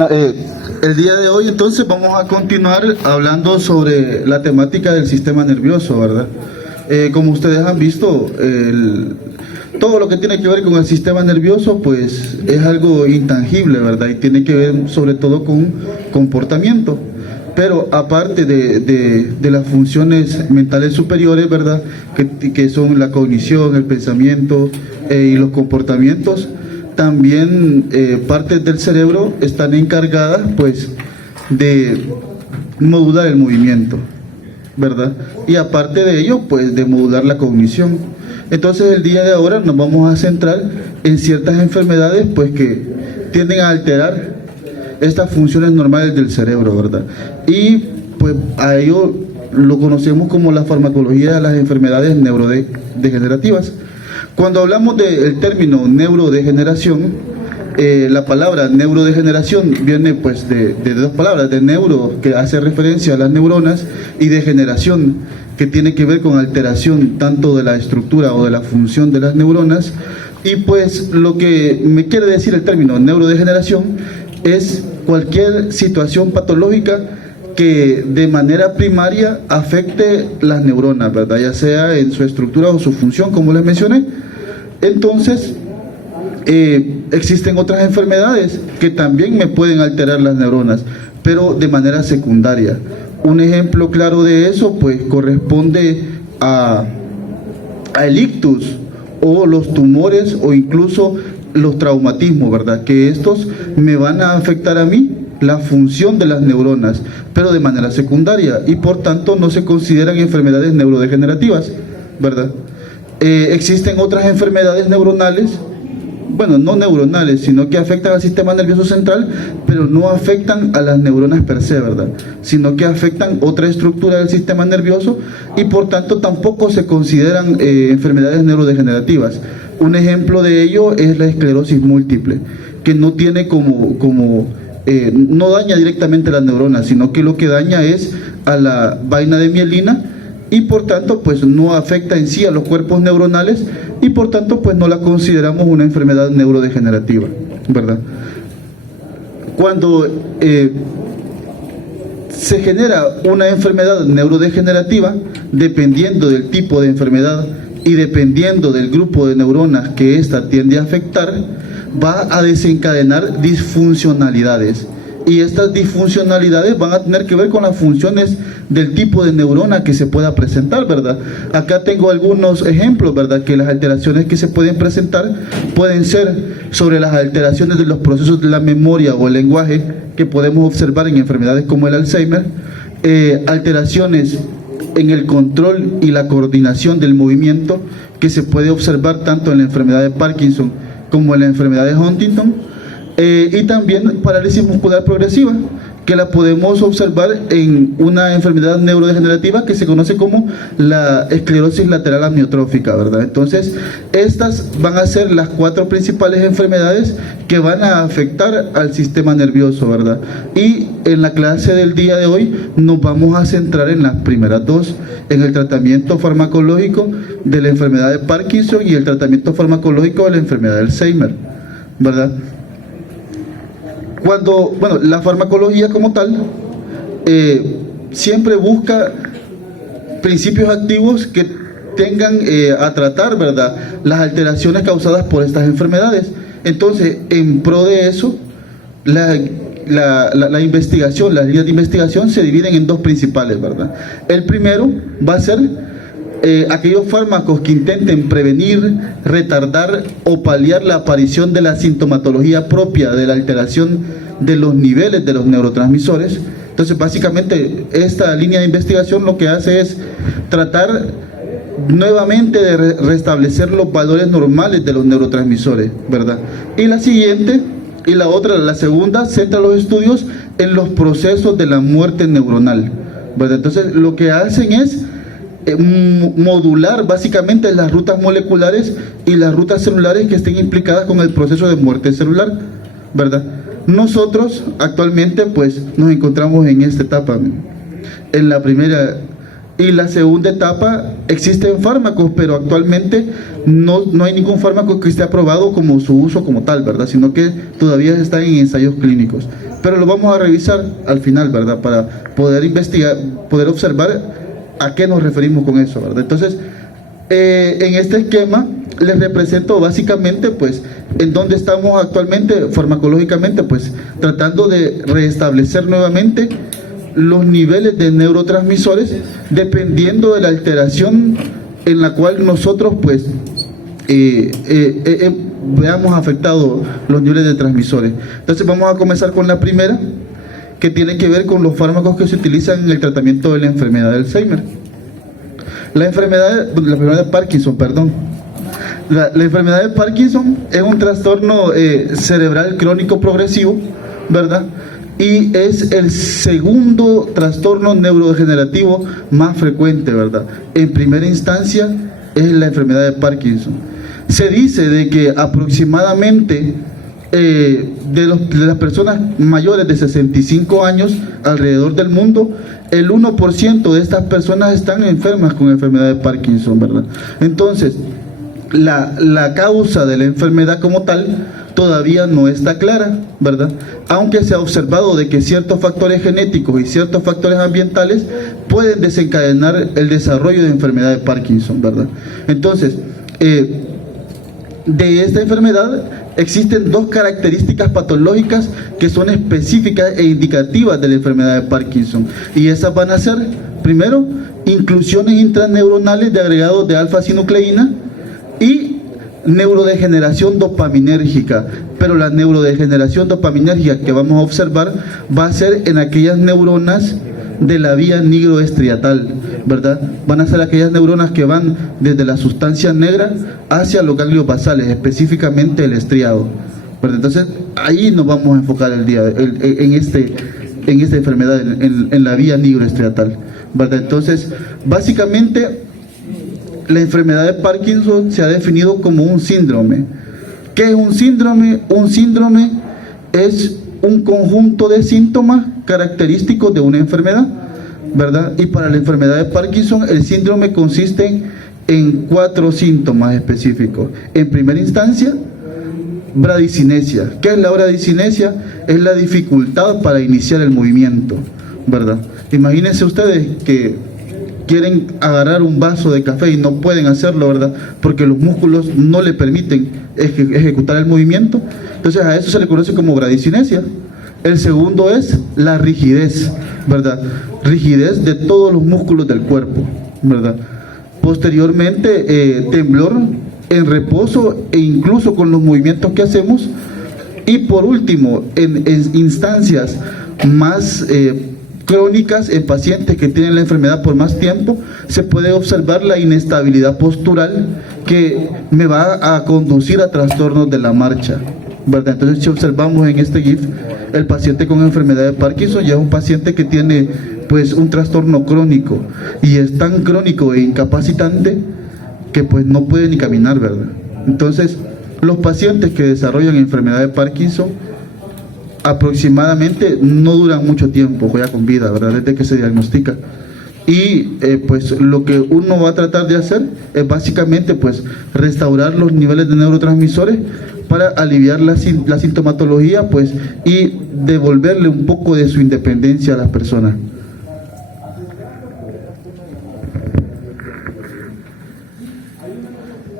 Eh, el día de hoy entonces vamos a continuar hablando sobre la temática del sistema nervioso, ¿verdad? Como ustedes han visto, todo lo que tiene que ver con el sistema nervioso pues es algo intangible, ¿verdad? Y tiene que ver sobre todo con comportamiento. Pero aparte de las funciones mentales superiores, ¿verdad? Que son la cognición, el pensamiento y los comportamientos, también partes del cerebro están encargadas pues de modular el movimiento, ¿verdad? Y aparte de ello pues de modular la cognición. Entonces el día de ahora nos vamos a centrar en ciertas enfermedades pues que tienden a alterar estas funciones normales del cerebro, ¿verdad? Y pues a ello lo conocemos como la farmacología de las enfermedades neurodegenerativas. Cuando hablamos del término neurodegeneración, la palabra neurodegeneración viene pues de dos palabras, de neuro, que hace referencia a las neuronas, y degeneración, que tiene que ver con alteración tanto de la estructura o de la función de las neuronas. Y pues lo que me quiere decir el término neurodegeneración es cualquier situación patológica que de manera primaria afecte las neuronas, ¿verdad? Ya sea en su estructura o su función, como les mencioné. Entonces, existen otras enfermedades que también me pueden alterar las neuronas, pero de manera secundaria. Un ejemplo claro de eso, pues, corresponde a el ictus, o los tumores, o incluso los traumatismos, ¿verdad? Que estos me van a afectar a mí la función de las neuronas, pero de manera secundaria, y por tanto no se consideran enfermedades neurodegenerativas, ¿verdad? Existen otras enfermedades neuronales, bueno, no neuronales, sino que afectan al sistema nervioso central, pero no afectan a las neuronas per se, ¿verdad? Sino que afectan otra estructura del sistema nervioso y por tanto tampoco se consideran enfermedades neurodegenerativas. Un ejemplo de ello es la esclerosis múltiple, que no tiene no daña directamente las neuronas, sino que lo que daña es a la vaina de mielina, y por tanto pues no afecta en sí a los cuerpos neuronales, y por tanto pues no la consideramos una enfermedad neurodegenerativa, ¿verdad? Cuando se genera una enfermedad neurodegenerativa, dependiendo del tipo de enfermedad y dependiendo del grupo de neuronas que ésta tiende a afectar, va a desencadenar disfuncionalidades. Y estas disfuncionalidades van a tener que ver con las funciones del tipo de neurona que se pueda presentar, ¿verdad? Acá tengo algunos ejemplos, ¿verdad? Que las alteraciones que se pueden presentar pueden ser sobre las alteraciones de los procesos de la memoria o el lenguaje que podemos observar en enfermedades como el Alzheimer, alteraciones en el control y la coordinación del movimiento que se puede observar tanto en la enfermedad de Parkinson como en la enfermedad de Huntington, y también parálisis muscular progresiva, que la podemos observar en una enfermedad neurodegenerativa que se conoce como la esclerosis lateral amiotrófica, ¿verdad? Entonces, estas van a ser las 4 principales enfermedades que van a afectar al sistema nervioso, ¿verdad? Y en la clase del día de hoy nos vamos a centrar en las primeras 2, en el tratamiento farmacológico de la enfermedad de Parkinson y el tratamiento farmacológico de la enfermedad de Alzheimer, ¿verdad? Bueno, la farmacología como tal siempre busca principios activos que tengan a tratar, ¿verdad?, las alteraciones causadas por estas enfermedades. Entonces, en pro de eso, la investigación, las líneas de investigación se dividen en 2 principales, ¿verdad? El primero va a ser aquellos fármacos que intenten prevenir, retardar o paliar la aparición de la sintomatología propia de la alteración de los niveles de los neurotransmisores. Entonces, básicamente, esta línea de investigación lo que hace es tratar nuevamente de restablecer los valores normales de los neurotransmisores, ¿verdad? Y la siguiente, y la segunda, centra los estudios en los procesos de la muerte neuronal, ¿verdad? Entonces, lo que hacen es modular básicamente las rutas moleculares y las rutas celulares que estén implicadas con el proceso de muerte celular, ¿verdad? Nosotros actualmente pues nos encontramos en esta etapa, en la primera Y la segunda etapa, existen fármacos, pero actualmente no hay ningún fármaco que esté aprobado como su uso como tal, ¿verdad? Sino que todavía está en ensayos clínicos. Pero lo vamos a revisar al final, ¿verdad? Para poder investigar, poder observar a qué nos referimos con eso, ¿verdad? Entonces, en este esquema les represento básicamente, pues, en dónde estamos actualmente farmacológicamente, pues, tratando de restablecer nuevamente los niveles de neurotransmisores dependiendo de la alteración en la cual nosotros pues veamos afectados los niveles de transmisores. Entonces vamos a comenzar con la primera, que tiene que ver con los fármacos que se utilizan en el tratamiento de la enfermedad de Alzheimer. La enfermedad de Parkinson, perdón. La enfermedad de Parkinson es un trastorno cerebral crónico progresivo, ¿verdad? Y es el segundo trastorno neurodegenerativo más frecuente, ¿verdad? En primera instancia es la enfermedad de Parkinson. Se dice de que aproximadamente de las personas mayores de 65 años alrededor del mundo, el 1% de estas personas están enfermas con enfermedad de Parkinson, ¿verdad? Entonces, la causa de la enfermedad como tal todavía no está clara, ¿verdad? Aunque se ha observado de que ciertos factores genéticos y ciertos factores ambientales pueden desencadenar el desarrollo de enfermedad de Parkinson, ¿verdad? Entonces, de esta enfermedad existen dos características patológicas que son específicas e indicativas de la enfermedad de Parkinson, y esas van a ser, primero, inclusiones intraneuronales de agregados de alfa-sinucleína y neurodegeneración dopaminérgica. Pero la neurodegeneración dopaminérgica que vamos a observar va a ser en aquellas neuronas de la vía nigroestriatal, ¿verdad? Van a ser aquellas neuronas que van desde la sustancia negra hacia los ganglios basales, específicamente el estriado, ¿verdad? Entonces ahí nos vamos a enfocar el día en esta enfermedad, en la vía nigroestriatal, ¿verdad? Entonces básicamente la enfermedad de Parkinson se ha definido como un síndrome. ¿Qué es un síndrome? Un síndrome es un conjunto de síntomas característicos de una enfermedad, ¿verdad? Y para la enfermedad de Parkinson, el síndrome consiste en 4 síntomas específicos. En primera instancia, bradicinesia. ¿Qué es la bradicinesia? Es la dificultad para iniciar el movimiento, ¿verdad? Imagínense ustedes que quieren agarrar un vaso de café y no pueden hacerlo, ¿verdad? Porque los músculos no le permiten ejecutar el movimiento. Entonces a eso se le conoce como bradicinesia. El segundo es la rigidez, ¿verdad? Rigidez de todos los músculos del cuerpo, ¿verdad? Posteriormente, temblor en reposo e incluso con los movimientos que hacemos. Y por último, en instancias más crónicas, en pacientes que tienen la enfermedad por más tiempo, se puede observar la inestabilidad postural que me va a conducir a trastornos de la marcha, ¿verdad? Entonces, si observamos en este GIF, el paciente con enfermedad de Parkinson ya es un paciente que tiene pues un trastorno crónico, y es tan crónico e incapacitante que pues no puede ni caminar, ¿verdad? Entonces, los pacientes que desarrollan enfermedad de Parkinson aproximadamente no duran mucho tiempo ya con vida, ¿verdad? Desde que se diagnostica. Y pues lo que uno va a tratar de hacer es básicamente pues restaurar los niveles de neurotransmisores para aliviar la sintomatología, pues, y devolverle un poco de su independencia a las personas.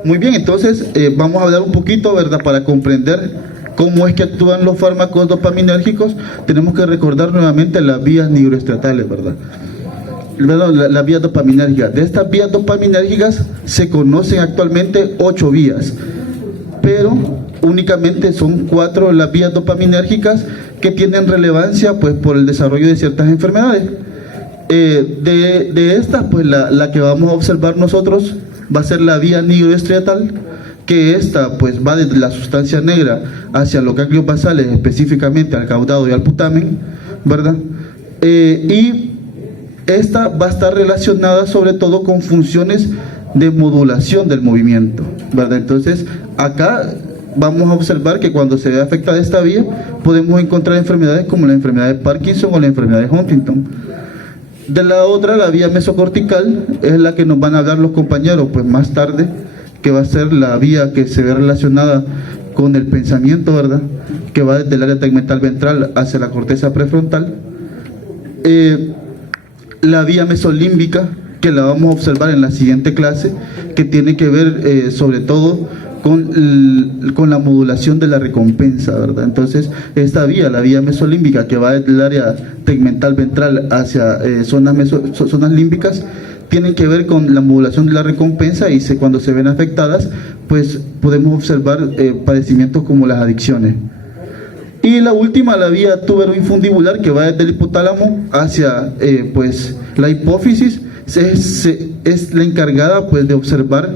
Muy bien, entonces vamos a hablar un poquito, ¿verdad? Para comprender cómo es que actúan los fármacos dopaminérgicos, tenemos que recordar nuevamente las vías nigroestriatales, ¿verdad? La vía dopaminérgica. De estas vías dopaminérgicas se conocen actualmente 8 vías, pero únicamente son 4 las vías dopaminérgicas que tienen relevancia pues por el desarrollo de ciertas enfermedades. De estas, pues la que vamos a observar nosotros va a ser la vía nigroestriatal, que esta pues va desde la sustancia negra hacia los ganglios basales, específicamente al caudado y al putamen, ¿verdad? Y esta va a estar relacionada sobre todo con funciones de modulación del movimiento, ¿verdad? Entonces acá vamos a observar que cuando se ve afectada esta vía podemos encontrar enfermedades como la enfermedad de Parkinson o la enfermedad de Huntington. De la otra, la vía mesocortical, es la que nos van a hablar los compañeros pues más tarde, que va a ser la vía que se ve relacionada con el pensamiento, ¿verdad? Que va desde el área tegmental ventral hacia la corteza prefrontal. La vía mesolímbica, que la vamos a observar en la siguiente clase, que tiene que ver sobre todo con la modulación de la recompensa, ¿verdad? Entonces, esta vía, la vía mesolímbica, que va desde el área tegmental ventral hacia zonas límbicas, tienen que ver con la modulación de la recompensa y cuando se ven afectadas, pues podemos observar padecimientos como las adicciones. Y la última, la vía tuberoinfundibular, que va desde el hipotálamo hacia pues la hipófisis, es la encargada pues de observar,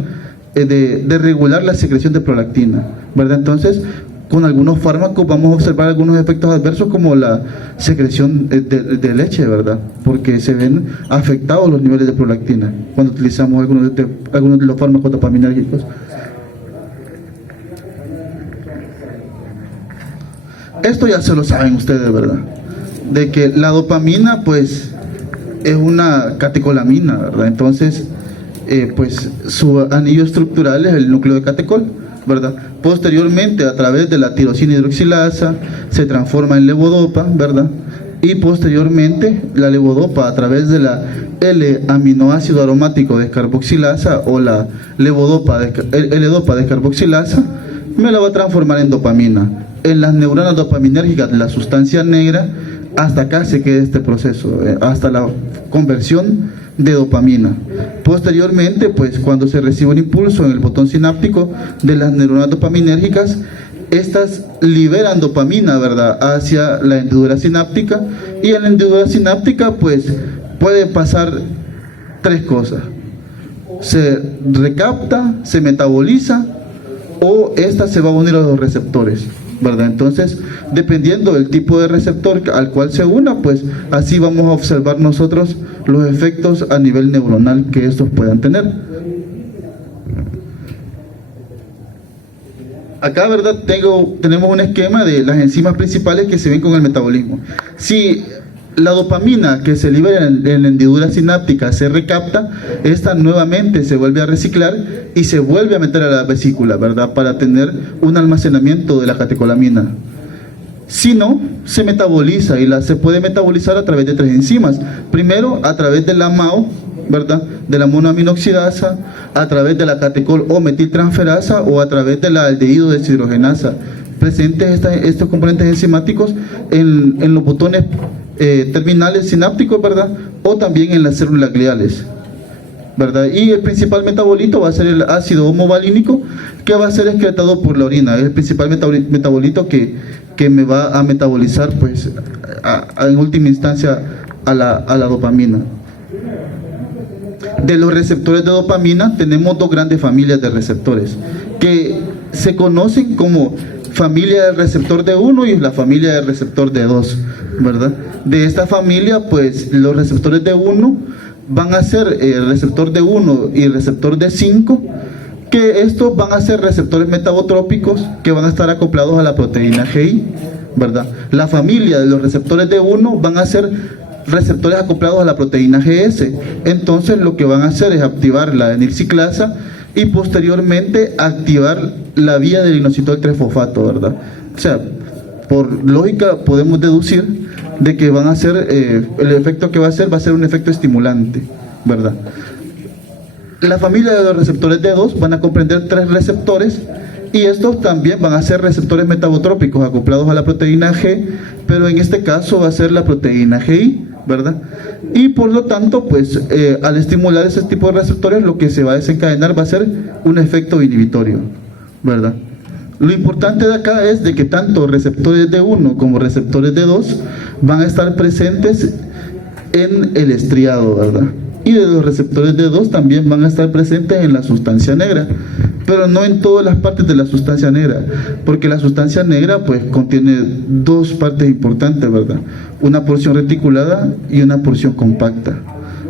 de regular la secreción de prolactina, ¿verdad? Entonces, con algunos fármacos vamos a observar algunos efectos adversos como la secreción de leche, ¿verdad? Porque se ven afectados los niveles de prolactina cuando utilizamos algunos de los fármacos dopaminérgicos. Esto ya se lo saben ustedes, ¿verdad? De que la dopamina pues es una catecolamina, ¿verdad? Entonces, pues su anillo estructural es el núcleo de catecol, ¿verdad? Posteriormente, a través de la tirosina hidroxilasa, se transforma en levodopa, ¿verdad? Y posteriormente, la levodopa, a través de la L-aminoácido aromático descarboxilasa o la L-dopa descarboxilasa, me la va a transformar en dopamina. En las neuronas dopaminérgicas, la sustancia negra, hasta acá se queda este proceso, hasta la conversión de dopamina. Posteriormente, pues cuando se recibe un impulso en el botón sináptico de las neuronas dopaminérgicas, estas liberan dopamina, ¿verdad?, hacia la hendidura sináptica, y en la hendidura sináptica pues puede pasar tres cosas: se recapta, se metaboliza, o esta se va a unir a los receptores, ¿verdad? Entonces, dependiendo del tipo de receptor al cual se una, pues así vamos a observar nosotros los efectos a nivel neuronal que estos puedan tener. Acá, ¿verdad?, tenemos un esquema de las enzimas principales que se ven con el metabolismo. Si la dopamina que se libera en la hendidura sináptica se recapta, esta nuevamente se vuelve a reciclar y se vuelve a meter a la vesícula, ¿verdad?, para tener un almacenamiento de la catecolamina. Si no, se metaboliza, y se puede metabolizar a través de tres enzimas. Primero, a través de la MAO, ¿verdad?, de la monoaminoxidasa, a través de la catecol o metiltransferasa, o a través de la aldehído deshidrogenasa. Presentes estos componentes enzimáticos en los botones terminales sinápticos, ¿verdad?, o también en las células gliales, ¿verdad? Y el principal metabolito va a ser el ácido homovalínico, que va a ser excretado por la orina. Es el principal metabolito que me va a metabolizar, pues, en última instancia, a la dopamina. De los receptores de dopamina tenemos dos grandes familias de receptores que se conocen como familia del receptor D1 y la familia del receptor D2, ¿verdad? De esta familia, pues los receptores D1 van a ser el receptor D1 y el receptor D5, que estos van a ser receptores metabotrópicos que van a estar acoplados a la proteína GI, ¿verdad? La familia de los receptores D1 van a ser receptores acoplados a la proteína GS. Entonces lo que van a hacer es activar la denilciclasa y posteriormente activar la vía del inositol 3-fosfato, ¿verdad? O sea, por lógica podemos deducir de que van a ser, el efecto que va a ser un efecto estimulante, ¿verdad? La familia de los receptores D2 van a comprender tres receptores, y estos también van a ser receptores metabotrópicos acoplados a la proteína G, pero en este caso va a ser la proteína GI, ¿verdad? Y por lo tanto, pues al estimular ese tipo de receptores, lo que se va a desencadenar va a ser un efecto inhibitorio, ¿verdad? Lo importante de acá es de que tanto receptores D1 como receptores D2 van a estar presentes en el estriado, ¿verdad? Y de los receptores D2 también van a estar presentes en la sustancia negra, pero no en todas las partes de la sustancia negra, porque la sustancia negra pues contiene dos partes importantes, ¿verdad? Una porción reticulada y una porción compacta,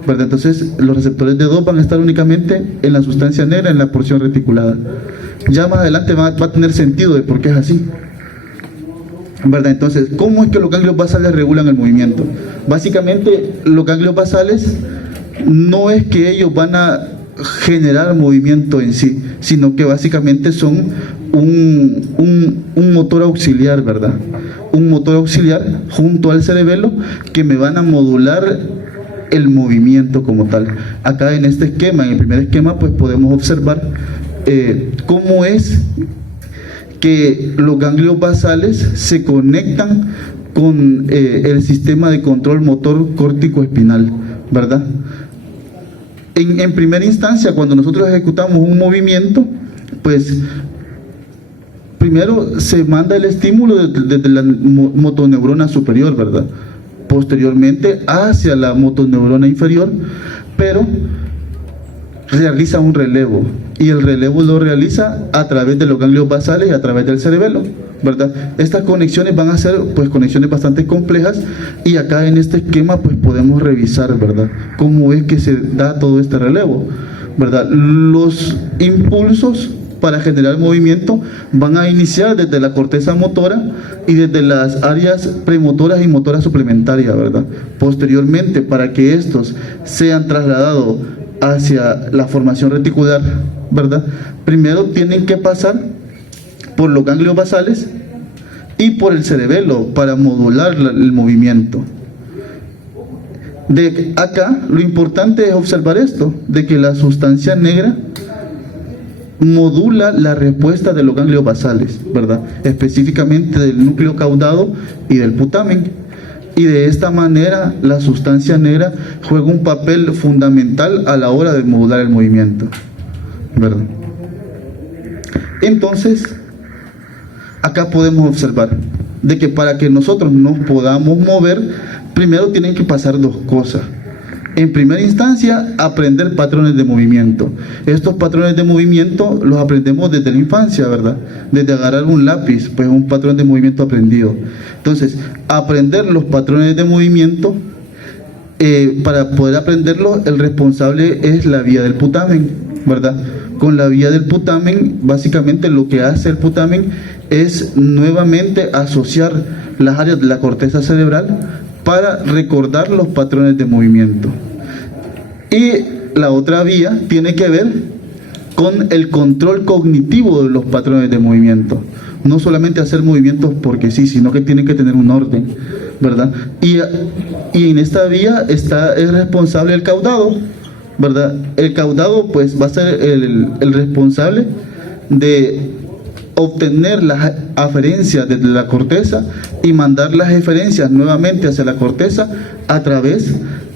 ¿verdad? Entonces los receptores D2 van a estar únicamente en la sustancia negra, en la porción reticulada. Ya más adelante va a tener sentido de por qué es así. ¿verdad? Entonces, ¿cómo es que los ganglios basales regulan el movimiento? Básicamente, los ganglios basales no es que ellos van a generar movimiento en sí, sino que básicamente son un motor auxiliar, ¿verdad? Un motor auxiliar junto al cerebelo que me van a modular el movimiento como tal. Acá en este esquema, en el primer esquema, pues podemos observar cómo es que los ganglios basales se conectan con el sistema de control motor córtico espinal, ¿verdad? En primera instancia, cuando nosotros ejecutamos un movimiento, pues primero se manda el estímulo desde la motoneurona superior, ¿verdad? Posteriormente hacia la motoneurona inferior, pero realiza un relevo, y el relevo lo realiza a través de los ganglios basales y a través del cerebelo, ¿verdad? Estas conexiones van a ser pues conexiones bastante complejas, y acá en este esquema pues podemos revisar, ¿verdad?, cómo es que se da todo este relevo, ¿verdad? Los impulsos para generar movimiento van a iniciar desde la corteza motora y desde las áreas premotoras y motoras suplementarias, ¿verdad? Posteriormente, para que estos sean trasladados hacia la formación reticular, ¿verdad?, primero tienen que pasar por los ganglios basales y por el cerebelo para modular el movimiento. De acá lo importante es observar esto, de que la sustancia negra modula la respuesta de los ganglios basales, ¿verdad?, específicamente del núcleo caudado y del putamen, y de esta manera la sustancia negra juega un papel fundamental a la hora de modular el movimiento, ¿verdad? Entonces, acá podemos observar de que para que nosotros nos podamos mover, primero tienen que pasar dos cosas. En primera instancia, aprender patrones de movimiento. Estos patrones de movimiento los aprendemos desde la infancia, ¿verdad? Desde agarrar un lápiz, pues un patrón de movimiento aprendido. Entonces, aprender los patrones de movimiento, para poder aprenderlos, el responsable es la vía del putamen, ¿verdad? Con la vía del putamen, básicamente lo que hace el putamen es nuevamente asociar las áreas de la corteza cerebral para recordar los patrones de movimiento. Y la otra vía tiene que ver con el control cognitivo de los patrones de movimiento. No solamente hacer movimientos porque sí, sino que tienen que tener un orden, ¿verdad? Y en esta vía es responsable el caudado, ¿verdad? El caudado pues va a ser el responsable de obtener las aferencias desde la corteza y mandar las eferencias nuevamente hacia la corteza a través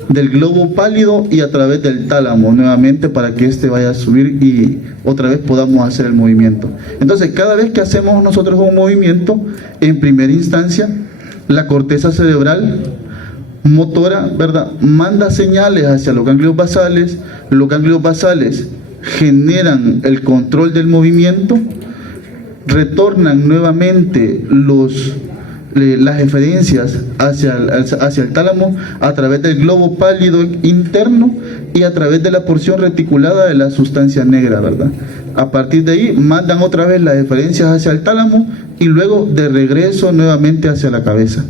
del globo pálido y a través del tálamo nuevamente, para que éste vaya a subir y otra vez podamos hacer el movimiento. Entonces, cada vez que hacemos nosotros un movimiento, en primera instancia la corteza cerebral motora, ¿verdad?, manda señales hacia los ganglios basales generan el control del movimiento, retornan nuevamente las eferencias hacia el tálamo a través del globo pálido interno y a través de la porción reticulada de la sustancia negra, ¿verdad? A partir de ahí mandan otra vez las eferencias hacia el tálamo y luego de regreso nuevamente hacia la cabeza,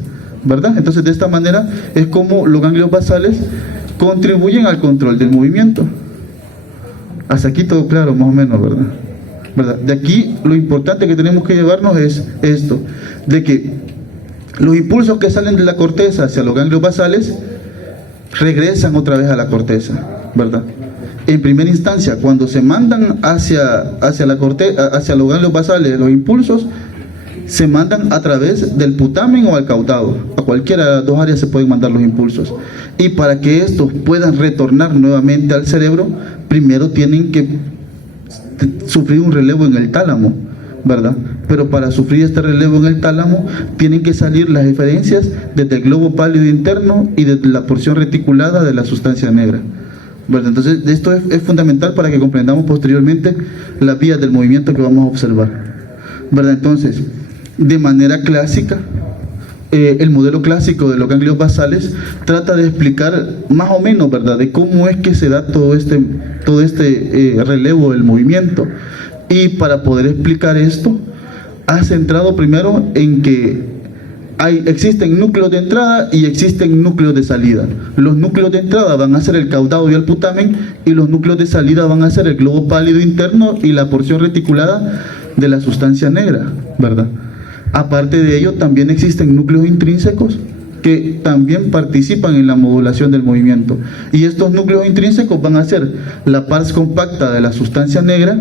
¿verdad? Entonces, de esta manera es como los ganglios basales contribuyen al control del movimiento. Hasta aquí todo claro, más o menos, ¿verdad? De aquí lo importante que tenemos que llevarnos es esto, de que los impulsos que salen de la corteza hacia los ganglios basales regresan otra vez a la corteza, ¿verdad? En primera instancia, cuando se mandan hacia la corteza, hacia los ganglios basales, los impulsos se mandan a través del putamen o al caudado. A cualquiera de las dos áreas se pueden mandar los impulsos. Y para que estos puedan retornar nuevamente al cerebro, primero tienen que sufrir un relevo en el tálamo, ¿verdad? Pero para sufrir este relevo en el tálamo tienen que salir las eferencias desde el globo pálido interno y desde la porción reticulada de la sustancia negra, ¿verdad? Entonces, esto es fundamental para que comprendamos posteriormente las vías del movimiento que vamos a observar, ¿verdad? Entonces, de manera clásica, el modelo clásico de los ganglios basales trata de explicar más o menos, ¿verdad?, de cómo es que se da todo este relevo del movimiento. Y para poder explicar esto, ha centrado primero en que existen núcleos de entrada y existen núcleos de salida. Los núcleos de entrada van a ser el caudado y el putamen, y los núcleos de salida van a ser el globo pálido interno y la porción reticulada de la sustancia negra, ¿verdad? Aparte de ello, también existen núcleos intrínsecos que también participan en la modulación del movimiento. Y estos núcleos intrínsecos van a ser la pars compacta de la sustancia negra,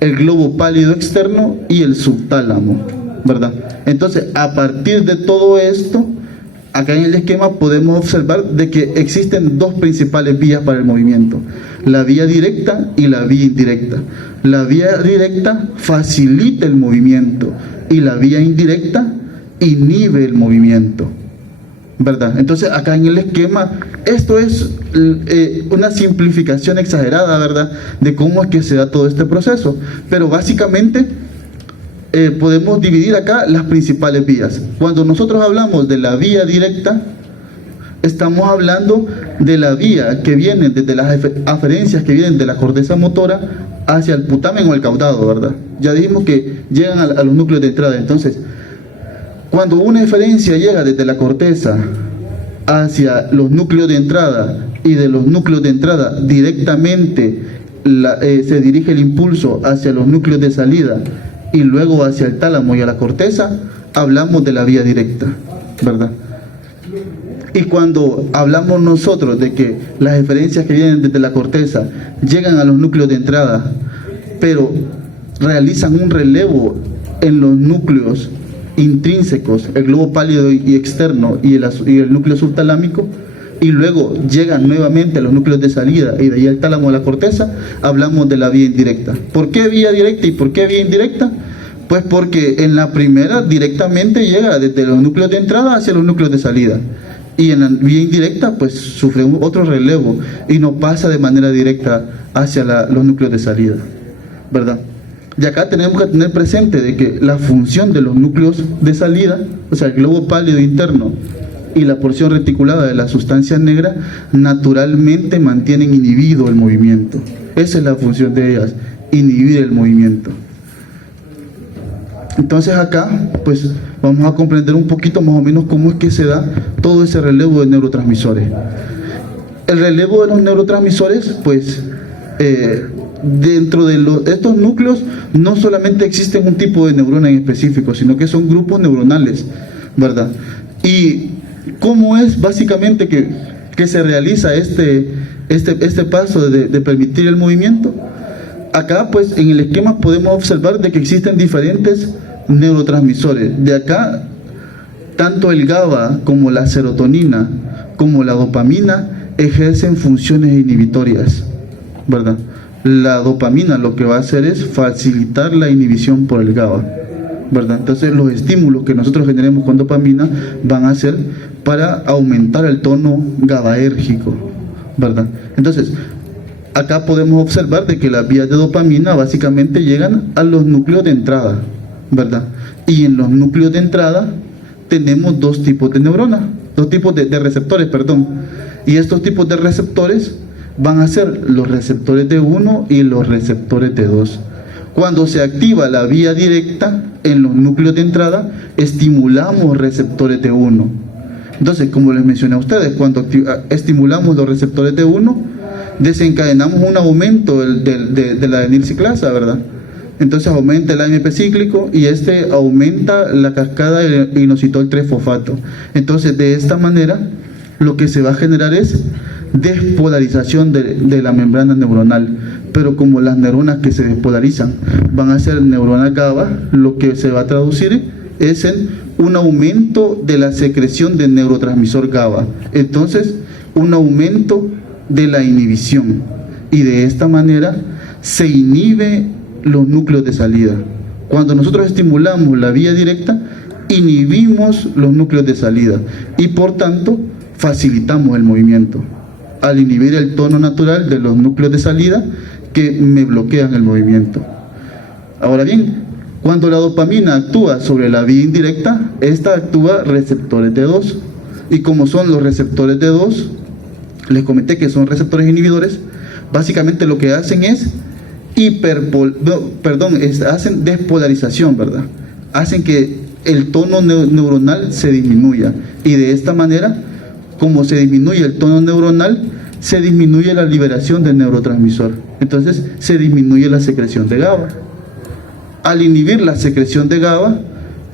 el globo pálido externo y el subtálamo, ¿verdad? Entonces, a partir de todo esto, acá en el esquema podemos observar de que existen dos principales vías para el movimiento: la vía directa y la vía indirecta. La vía directa facilita el movimiento y la vía indirecta inhibe el movimiento, ¿verdad? Entonces, acá en el esquema, esto es una simplificación exagerada, ¿verdad?, de cómo es que se da todo este proceso. Pero básicamente podemos dividir acá las principales vías. Cuando nosotros hablamos de la vía directa, estamos hablando de la vía que viene desde las aferencias que vienen de la corteza motora hacia el putamen o el caudado, ¿verdad? Ya dijimos que llegan a los núcleos de entrada. Entonces, cuando una eferencia llega desde la corteza hacia los núcleos de entrada y de los núcleos de entrada directamente se dirige el impulso hacia los núcleos de salida y luego hacia el tálamo y a la corteza, hablamos de la vía directa, ¿verdad? Y cuando hablamos nosotros de que las eferencias que vienen desde la corteza llegan a los núcleos de entrada, pero realizan un relevo en los núcleos intrínsecos, el globo pálido y externo y el núcleo subtalámico, y luego llegan nuevamente a los núcleos de salida y de ahí el tálamo a la corteza, hablamos de la vía indirecta. ¿Por qué vía directa y por qué vía indirecta? Pues porque en la primera directamente llega desde los núcleos de entrada hacia los núcleos de salida, y en la vía indirecta pues sufre otro relevo y no pasa de manera directa hacia los núcleos de salida, ¿verdad? Y acá tenemos que tener presente de que la función de los núcleos de salida, o sea, el globo pálido interno y la porción reticulada de la sustancia negra, naturalmente mantienen inhibido el movimiento. Esa es la función de ellas, inhibir el movimiento. Entonces acá pues vamos a comprender un poquito más o menos cómo es que se da todo ese relevo de neurotransmisores. El relevo de los neurotransmisores, pues dentro de estos núcleos no solamente existen un tipo de neurona en específico, sino que son grupos neuronales, ¿verdad? Y cómo es básicamente que se realiza este paso de permitir el movimiento. Acá pues en el esquema podemos observar de que existen diferentes neurotransmisores. De acá, tanto el GABA como la serotonina como la dopamina ejercen funciones inhibitorias, ¿verdad? La dopamina lo que va a hacer es facilitar la inhibición por el GABA, ¿verdad? Entonces los estímulos que nosotros generemos con dopamina van a ser para aumentar el tono GABAérgico, ¿verdad? Entonces acá podemos observar de que las vías de dopamina básicamente llegan a los núcleos de entrada, ¿verdad? Y en los núcleos de entrada tenemos dos tipos de neuronas, dos tipos de receptores, perdón. Y estos tipos de receptores van a ser los receptores T1 y los receptores T2. Cuando se activa la vía directa en los núcleos de entrada, estimulamos receptores T1. Entonces, como les mencioné a ustedes, cuando estimulamos los receptores T1, desencadenamos un aumento de la adenilciclasa, ¿verdad? Entonces aumenta el AMP cíclico y aumenta la cascada de inositol 3-fosfato. Entonces, de esta manera, lo que se va a generar es despolarización de la membrana neuronal. Pero como las neuronas que se despolarizan van a ser neuronas GABA, lo que se va a traducir es en un aumento de la secreción de neurotransmisor GABA. Entonces, un aumento de la inhibición, y de esta manera se inhibe los núcleos de salida. Cuando nosotros estimulamos la vía directa, inhibimos los núcleos de salida y por tanto facilitamos el movimiento al inhibir el tono natural de los núcleos de salida que me bloquean el movimiento. Ahora bien, cuando la dopamina actúa sobre la vía indirecta, esta actúa receptores T2, y como son los receptores T2, les comenté que son receptores inhibidores, básicamente lo que hacen es hacen despolarización, ¿verdad? Hacen que el tono neuronal se disminuya. Y de esta manera, como se disminuye el tono neuronal, se disminuye la liberación del neurotransmisor. Entonces se disminuye la secreción de GABA. Al inhibir la secreción de GABA,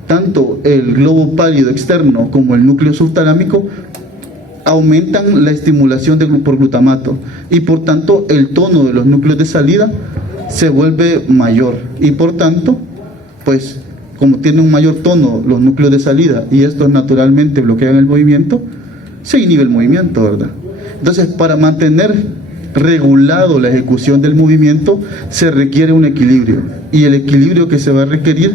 tanto el globo pálido externo como el núcleo subtalámico aumentan la estimulación por glutamato, y por tanto el tono de los núcleos de salida se vuelve mayor, y por tanto, pues como tiene un mayor tono los núcleos de salida y estos naturalmente bloquean el movimiento, se inhibe el movimiento, ¿verdad? Entonces, para mantener regulado la ejecución del movimiento se requiere un equilibrio, y el equilibrio que se va a requerir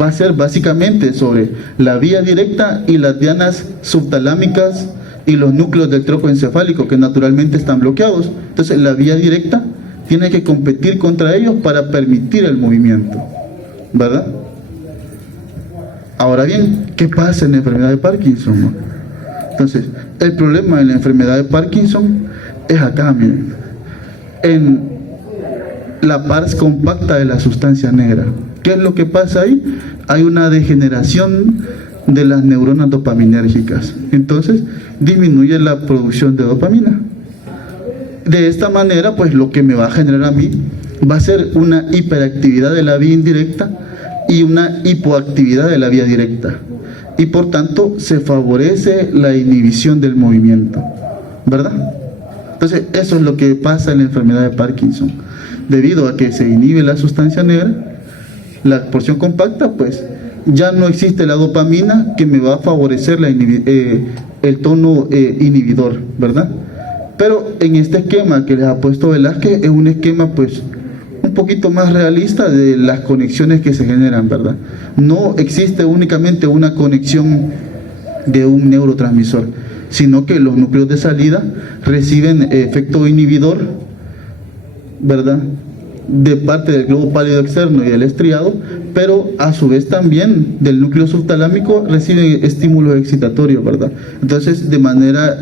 va a ser básicamente sobre la vía directa y las dianas subtalámicas y los núcleos del tronco encefálico, que naturalmente están bloqueados. Entonces la vía directa tiene que competir contra ellos para permitir el movimiento, ¿verdad? Ahora bien, ¿qué pasa en la enfermedad de Parkinson? Entonces, el problema en la enfermedad de Parkinson es acá, miren, en la parte compacta de la sustancia negra. ¿Qué es lo que pasa ahí? Hay una degeneración de las neuronas dopaminérgicas. Entonces, disminuye la producción de dopamina. De esta manera, pues lo que me va a generar a mí va a ser una hiperactividad de la vía indirecta y una hipoactividad de la vía directa. Y por tanto, se favorece la inhibición del movimiento, ¿verdad? Entonces, eso es lo que pasa en la enfermedad de Parkinson. Debido a que se inhibe la sustancia negra, la porción compacta, pues ya no existe la dopamina que me va a favorecer el tono inhibidor, ¿verdad? Pero en este esquema que les ha puesto Velázquez es un esquema pues un poquito más realista de las conexiones que se generan, ¿verdad? No existe únicamente una conexión de un neurotransmisor, sino que los núcleos de salida reciben efecto inhibidor, ¿verdad?, de parte del globo pálido externo y del estriado, pero a su vez también del núcleo subtalámico reciben estímulos excitatorios, ¿verdad? Entonces, de manera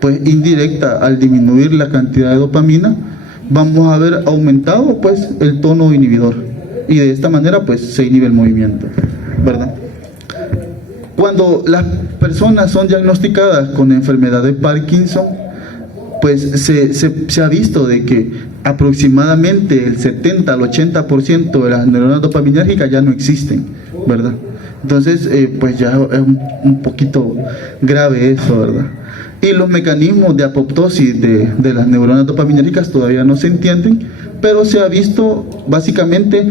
pues indirecta, al disminuir la cantidad de dopamina, vamos a ver aumentado pues el tono inhibidor, y de esta manera pues se inhibe el movimiento, ¿verdad? Cuando las personas son diagnosticadas con enfermedad de Parkinson, pues se ha visto de que aproximadamente el 70 al 80% de las neuronas dopaminérgicas ya no existen, ¿verdad? Entonces, pues ya es un poquito grave eso, ¿verdad? Y los mecanismos de apoptosis de las neuronas dopaminérgicas todavía no se entienden, pero se ha visto básicamente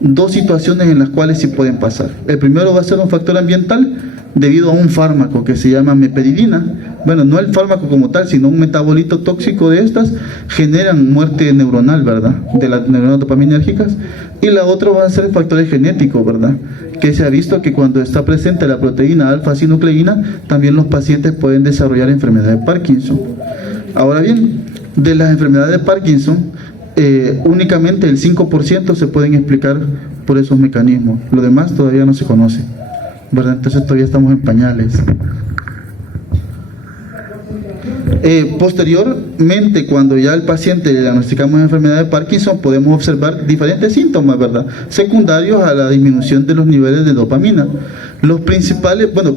dos situaciones en las cuales sí pueden pasar. El primero va a ser un factor ambiental debido a un fármaco que se llama meperidina. Bueno, no el fármaco como tal, sino un metabolito tóxico de estas generan muerte neuronal, ¿verdad?, de las neuronas dopaminérgicas. Y la otra va a ser factores genéticos, ¿verdad?, que se ha visto que cuando está presente la proteína alfa-sinucleína, también los pacientes pueden desarrollar enfermedad de Parkinson. Ahora bien, de las enfermedades de Parkinson, únicamente el 5% se pueden explicar por esos mecanismos. Lo demás todavía no se conoce, ¿verdad? Entonces todavía estamos en pañales. Posteriormente, cuando ya al paciente le diagnosticamos enfermedad de Parkinson, podemos observar diferentes síntomas, ¿verdad?, secundarios a la disminución de los niveles de dopamina. Los principales, bueno,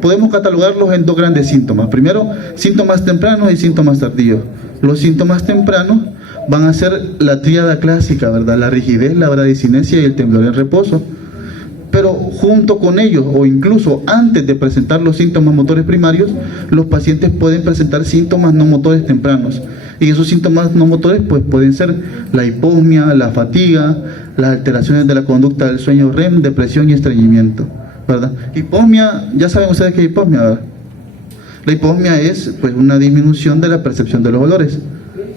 podemos catalogarlos en dos grandes síntomas. Primero, síntomas tempranos y síntomas tardíos. Los síntomas tempranos van a ser la tríada clásica, ¿verdad?, la rigidez, la bradicinesia y el temblor en reposo. Pero junto con ellos, o incluso antes de presentar los síntomas motores primarios, los pacientes pueden presentar síntomas no motores tempranos. Y esos síntomas no motores pues pueden ser la hiposmia, la fatiga, las alteraciones de la conducta del sueño REM, depresión y estreñimiento, ¿verdad? Hiposmia, ya saben ustedes qué es hiposmia, ¿verdad? La hiposmia es pues una disminución de la percepción de los olores,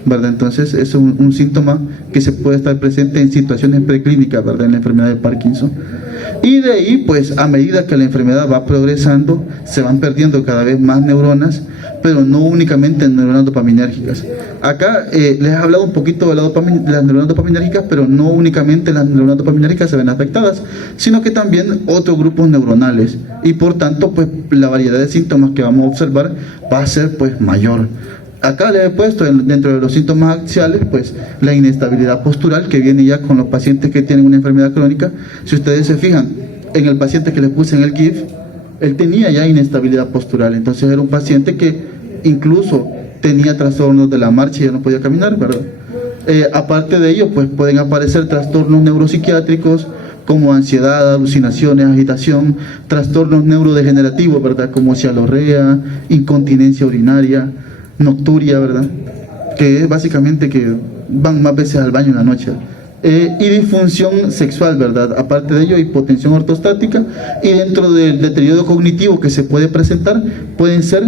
¿verdad? Entonces es un síntoma que se puede estar presente en situaciones preclínicas, ¿verdad?, en la enfermedad de Parkinson. Y de ahí, pues a medida que la enfermedad va progresando, se van perdiendo cada vez más neuronas, pero no únicamente neuronas dopaminérgicas. Acá les he hablado un poquito de las neuronas dopaminérgicas, pero no únicamente las neuronas dopaminérgicas se ven afectadas, sino que también otros grupos neuronales, y por tanto pues la variedad de síntomas que vamos a observar va a ser pues mayor. Acá les he puesto dentro de los síntomas axiales pues la inestabilidad postural que viene ya con los pacientes que tienen una enfermedad crónica. Si ustedes se fijan, en el paciente que le puse en el GIF, él tenía ya inestabilidad postural, entonces era un paciente que incluso tenía trastornos de la marcha y ya no podía caminar, ¿verdad? Aparte de ello, pues pueden aparecer trastornos neuropsiquiátricos como ansiedad, alucinaciones, agitación, trastornos neurodegenerativos, ¿verdad? Como cialorrea, incontinencia urinaria, nocturia, ¿verdad? Que es básicamente que van más veces al baño en la noche. Y disfunción sexual, ¿verdad? Aparte de ello, hipotensión ortostática, y dentro del deterioro cognitivo que se puede presentar, pueden ser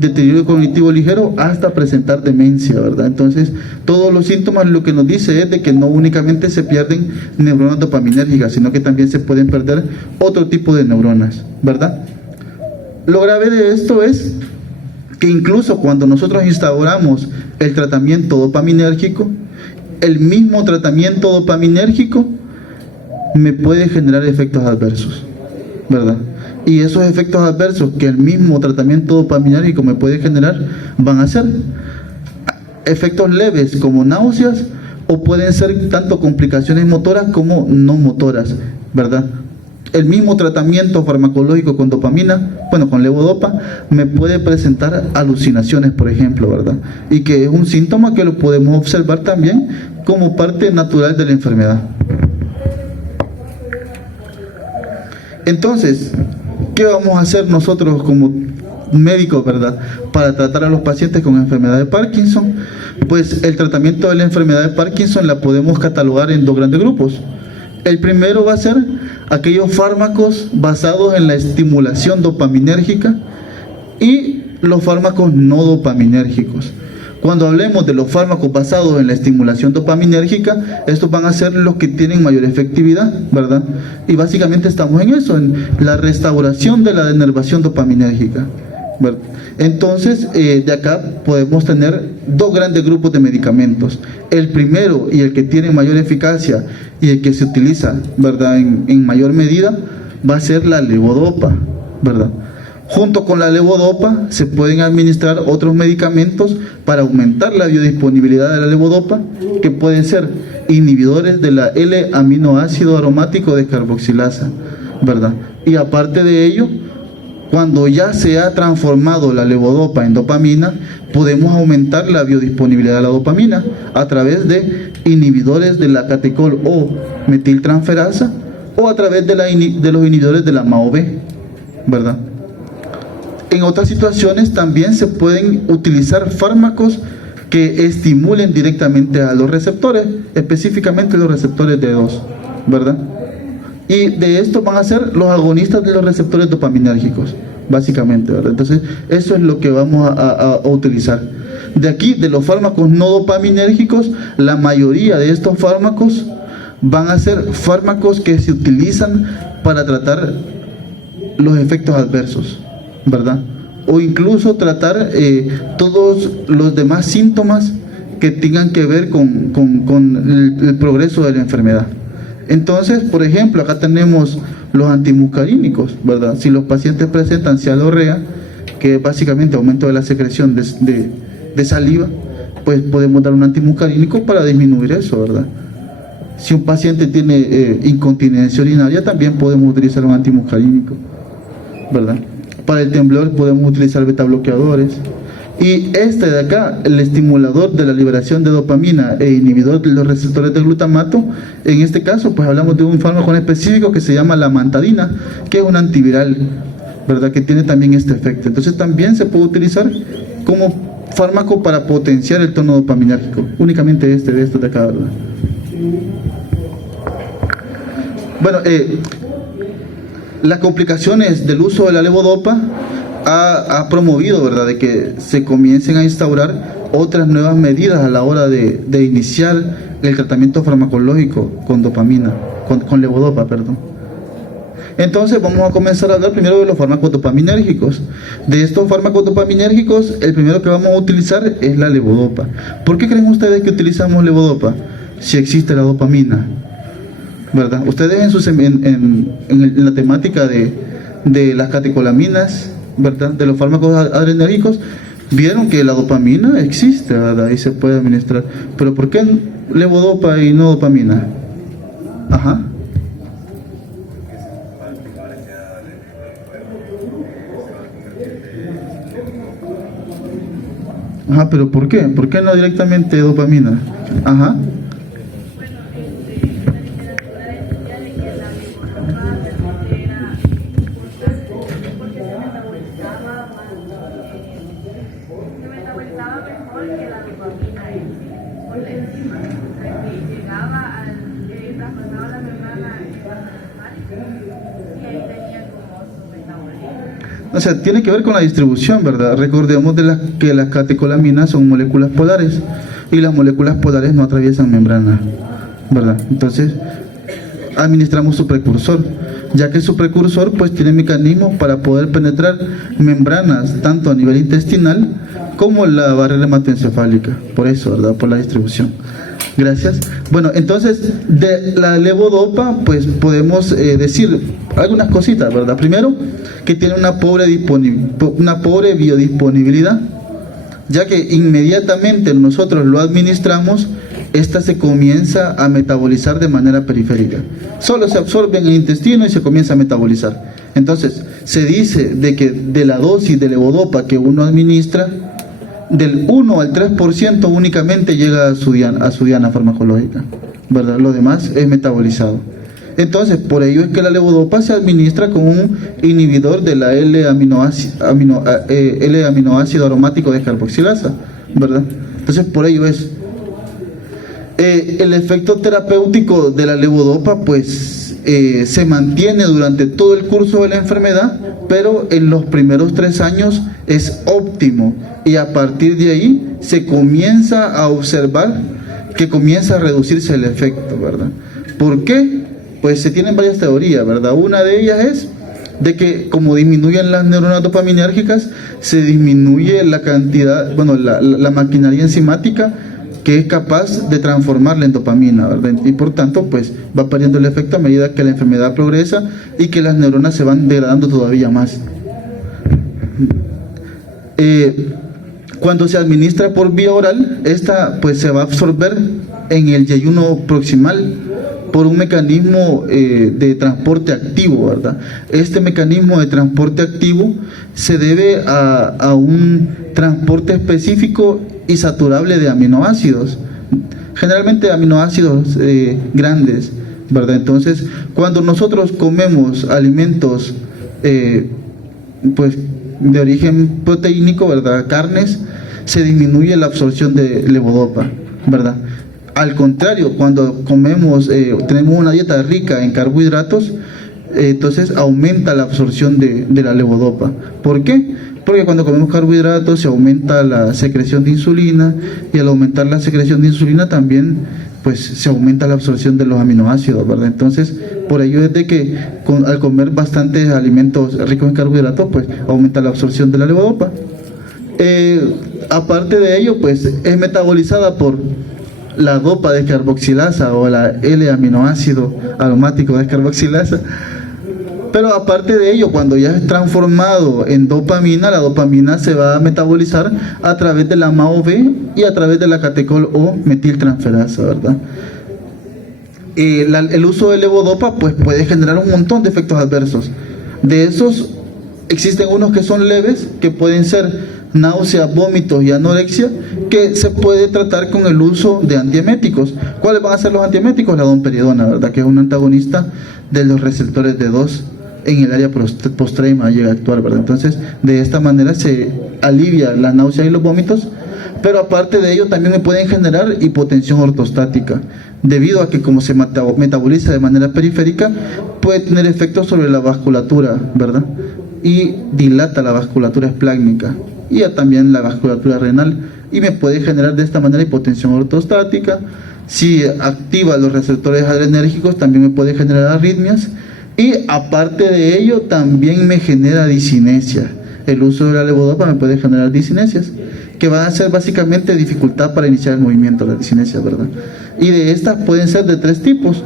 deterioro cognitivo ligero hasta presentar demencia, ¿verdad? Entonces, todos los síntomas lo que nos dice es de que no únicamente se pierden neuronas dopaminérgicas, sino que también se pueden perder otro tipo de neuronas, ¿verdad? Lo grave de esto es que incluso cuando nosotros instauramos el tratamiento dopaminérgico, el mismo tratamiento dopaminérgico me puede generar efectos adversos, ¿verdad? Y esos efectos adversos que el mismo tratamiento dopaminérgico me puede generar van a ser efectos leves como náuseas, o pueden ser tanto complicaciones motoras como no motoras, ¿verdad? El mismo tratamiento farmacológico con dopamina, bueno, con levodopa, me puede presentar alucinaciones, por ejemplo, ¿verdad? Y que es un síntoma que lo podemos observar también como parte natural de la enfermedad. Entonces, ¿qué vamos a hacer nosotros como médicos, ¿verdad?, para tratar a los pacientes con enfermedad de Parkinson? Pues el tratamiento de la enfermedad de Parkinson la podemos catalogar en dos grandes grupos. El primero va a ser aquellos fármacos basados en la estimulación dopaminérgica y los fármacos no dopaminérgicos. Cuando hablemos de los fármacos basados en la estimulación dopaminérgica, estos van a ser los que tienen mayor efectividad, ¿verdad? Y básicamente estamos en eso, en la restauración de la denervación dopaminérgica, ¿verdad? Entonces, de acá podemos tener dos grandes grupos de medicamentos. El primero, y el que tiene mayor eficacia y el que se utiliza, ¿verdad?, en mayor medida, va a ser la levodopa, ¿verdad? Junto con la levodopa se pueden administrar otros medicamentos para aumentar la biodisponibilidad de la levodopa, que pueden ser inhibidores de la L-aminoácido aromático descarboxilasa, ¿verdad? Y aparte de ello, cuando ya se ha transformado la levodopa en dopamina, podemos aumentar la biodisponibilidad de la dopamina a través de inhibidores de la catecol o metiltransferasa, o a través de los inhibidores de la MAO-B, ¿verdad? En otras situaciones también se pueden utilizar fármacos que estimulen directamente a los receptores, específicamente los receptores D2, ¿verdad? Y de esto van a ser los agonistas de los receptores dopaminérgicos, básicamente, ¿verdad? Entonces, eso es lo que vamos a utilizar. De aquí, de los fármacos no dopaminérgicos, la mayoría de estos fármacos van a ser fármacos que se utilizan para tratar los efectos adversos, ¿verdad? O incluso tratar todos los demás síntomas que tengan que ver con el progreso de la enfermedad. Entonces, por ejemplo, acá tenemos los antimuscarínicos, ¿verdad? Si los pacientes presentan cialorrea, que es básicamente aumento de la secreción de saliva, pues podemos dar un antimuscarínico para disminuir eso, ¿verdad? Si un paciente tiene incontinencia urinaria, también podemos utilizar un antimuscarínico, ¿verdad? Para el temblor podemos utilizar betabloqueadores. Y este de acá, el estimulador de la liberación de dopamina e inhibidor de los receptores de glutamato, en este caso pues hablamos de un fármaco en específico que se llama la amantadina, que es un antiviral, ¿verdad?, que tiene también este efecto. Entonces también se puede utilizar como fármaco para potenciar el tono dopaminérgico, únicamente de estos de acá, ¿verdad? Bueno, las complicaciones del uso de la levodopa ha promovido, ¿verdad?, de que se comiencen a instaurar otras nuevas medidas a la hora de iniciar el tratamiento farmacológico con dopamina, con levodopa, perdón. Entonces vamos a comenzar a hablar primero de los fármacos dopaminérgicos. De estos fármacos dopaminérgicos, el primero que vamos a utilizar es la levodopa. ¿Por qué creen ustedes que utilizamos levodopa si existe la dopamina? ¿Verdad? Ustedes en la temática de las catecolaminas, ¿verdad?, de los fármacos adrenérgicos, vieron que la dopamina existe, ¿verdad?, y se puede administrar. Pero ¿por qué levodopa y no dopamina? Ajá. Ajá, pero ¿por qué? ¿Por qué no directamente dopamina? Ajá. O sea, tiene que ver con la distribución, ¿verdad? Recordemos que las catecolaminas son moléculas polares y las moléculas polares no atraviesan membrana, ¿verdad? Entonces, administramos su precursor, ya que su precursor pues tiene mecanismos para poder penetrar membranas tanto a nivel intestinal como la barrera hematoencefálica, por eso, ¿verdad? Por la distribución. Gracias. Bueno, entonces, de la levodopa, pues podemos decir algunas cositas, ¿verdad? Primero, que tiene una pobre biodisponibilidad, ya que inmediatamente nosotros lo administramos, esta se comienza a metabolizar de manera periférica. Solo se absorbe en el intestino y se comienza a metabolizar. Entonces, se dice de que de la dosis de levodopa que uno administra, del 1 al 3% únicamente llega a su diana farmacológica, ¿verdad? Lo demás es metabolizado. Entonces, por ello es que la levodopa se administra con un inhibidor de la L-aminoácido aromático descarboxilasa, ¿verdad? Entonces, por ello es. El efecto terapéutico de la levodopa, pues, se mantiene durante todo el curso de la enfermedad, pero en los primeros 3 años es óptimo, y a partir de ahí se comienza a observar que comienza a reducirse el efecto, ¿verdad? ¿Por qué? Pues se tienen varias teorías, ¿verdad? Una de ellas es de que como disminuyen las neuronas dopaminérgicas, se disminuye la cantidad, bueno, la maquinaria enzimática que es capaz de transformarla en dopamina, ¿verdad? Y por tanto, pues va perdiendo el efecto a medida que la enfermedad progresa y que las neuronas se van degradando todavía más. Cuando se administra por vía oral, esta pues se va a absorber en el yeyuno proximal por un mecanismo de transporte activo, ¿verdad? Este mecanismo de transporte activo se debe a un transporte específico y saturable de aminoácidos, generalmente aminoácidos grandes, ¿verdad? Entonces, cuando nosotros comemos alimentos pues de origen proteínico, ¿verdad? Carnes, se disminuye la absorción de levodopa, ¿verdad? Al contrario, cuando comemos, tenemos una dieta rica en carbohidratos, entonces aumenta la absorción de la levodopa. ¿Por qué? Porque cuando comemos carbohidratos se aumenta la secreción de insulina, y al aumentar la secreción de insulina también pues se aumenta la absorción de los aminoácidos, ¿verdad? Entonces, por ello es de que al comer bastantes alimentos ricos en carbohidratos, pues aumenta la absorción de la levodopa. Aparte de ello, pues es metabolizada por la dopa descarboxilasa o la L-aminoácido aromático descarboxilasa. Pero aparte de ello, cuando ya es transformado en dopamina, la dopamina se va a metabolizar a través de la MAO-B y a través de la catecol o metiltransferasa, ¿verdad? El uso de levodopa pues puede generar un montón de efectos adversos. De esos existen unos que son leves, que pueden ser náuseas, vómitos y anorexia, que se puede tratar con el uso de antieméticos. ¿Cuáles van a ser los antieméticos? La domperidona, ¿verdad? Que es un antagonista de los receptores de 2 en el área postrema, llega a actuar, ¿verdad? Entonces, de esta manera se alivia la náusea y los vómitos, pero aparte de ello también me pueden generar hipotensión ortostática, debido a que como se metaboliza de manera periférica, puede tener efectos sobre la vasculatura, ¿verdad? Y dilata la vasculatura esplácnica y también la vasculatura renal, y me puede generar de esta manera hipotensión ortostática. Si activa los receptores adrenérgicos, también me puede generar arritmias, y aparte de ello también me genera disinesia. El uso de la levodopa me puede generar disinesias, que van a ser básicamente dificultad para iniciar el movimiento, la disinesia, ¿verdad? Y de estas pueden ser de 3 tipos.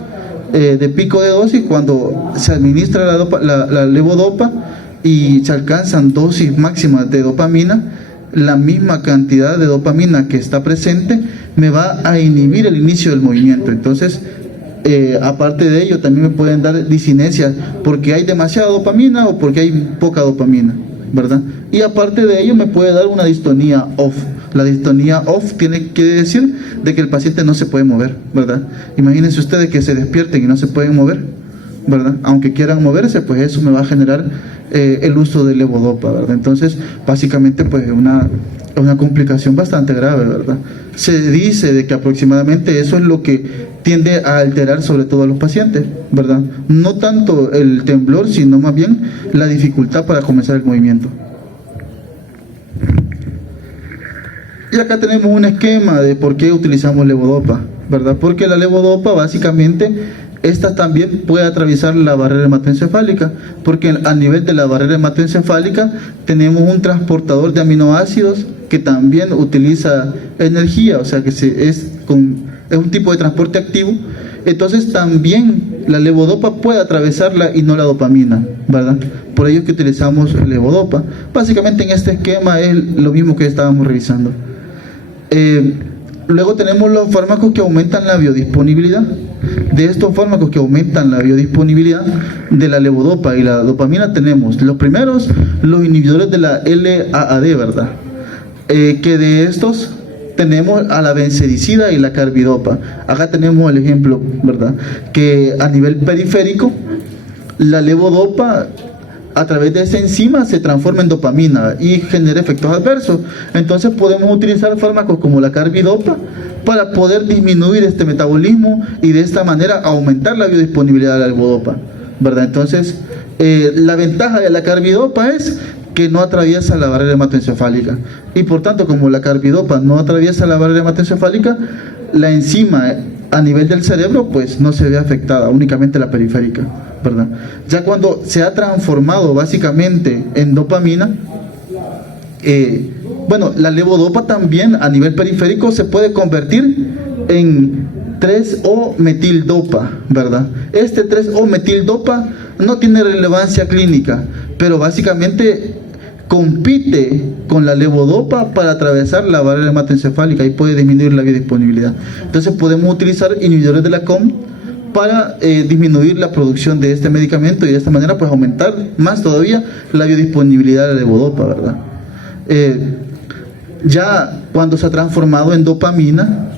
De pico de dosis, cuando se administra la levodopa y se alcanzan dosis máximas de dopamina, la misma cantidad de dopamina que está presente me va a inhibir el inicio del movimiento. Entonces, aparte de ello, también me pueden dar disinesia porque hay demasiada dopamina o porque hay poca dopamina, ¿verdad? Y aparte de ello, me puede dar una distonía off, La distonía off tiene que decir de que el paciente no se puede mover, ¿verdad? Imagínense ustedes que se despierten y no se pueden mover, ¿verdad? Aunque quieran moverse, pues eso me va a generar el uso de levodopa, ¿verdad? Entonces, básicamente, pues es una complicación bastante grave, ¿verdad? Se dice de que aproximadamente eso es lo que tiende a alterar sobre todo a los pacientes, ¿verdad? No tanto el temblor, sino más bien la dificultad para comenzar el movimiento. Y acá tenemos un esquema de por qué utilizamos levodopa, ¿verdad? Porque la levodopa básicamente, esta también puede atravesar la barrera hematoencefálica, porque a nivel de la barrera hematoencefálica tenemos un transportador de aminoácidos que también utiliza energía, o sea que es un tipo de transporte activo. Entonces también la levodopa puede atravesarla y no la dopamina, ¿verdad? Por ello es que utilizamos levodopa. Básicamente en este esquema es lo mismo que estábamos revisando. Luego tenemos los fármacos que aumentan la biodisponibilidad. De estos fármacos que aumentan la biodisponibilidad de la levodopa y la dopamina tenemos los primeros, los inhibidores de la LAAD, ¿verdad? Que de estos tenemos a la benzedicida y la carbidopa. Acá tenemos el ejemplo, ¿verdad? Que a nivel periférico, la levodopa a través de esa enzima se transforma en dopamina y genera efectos adversos. Entonces podemos utilizar fármacos como la carbidopa para poder disminuir este metabolismo y de esta manera aumentar la biodisponibilidad de la levodopa, ¿verdad? Entonces, la ventaja de la carbidopa es que no atraviesa la barrera hematoencefálica y por tanto, como la carbidopa no atraviesa la barrera hematoencefálica, la enzima a nivel del cerebro pues no se ve afectada, únicamente la periférica, ¿verdad? Ya cuando se ha transformado básicamente en dopamina, bueno, la levodopa también a nivel periférico se puede convertir en 3-O-metildopa, ¿verdad? Este 3-O-metildopa no tiene relevancia clínica, pero básicamente compite con la levodopa para atravesar la barrera hematoencefálica y puede disminuir la biodisponibilidad. Entonces podemos utilizar inhibidores de la COM para disminuir la producción de este medicamento y de esta manera pues aumentar más todavía la biodisponibilidad de la levodopa, ¿verdad? Ya cuando se ha transformado en dopamina,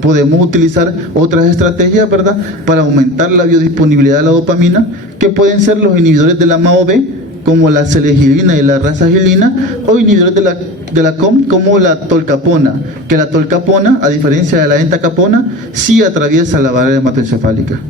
podemos utilizar otras estrategias, ¿verdad?, para aumentar la biodisponibilidad de la dopamina, que pueden ser los inhibidores de la MAO-B, como la selegilina y la rasagilina, o inhibidores de la COM, como la tolcapona, que la tolcapona, a diferencia de la entacapona, sí atraviesa la barrera hematoencefálica.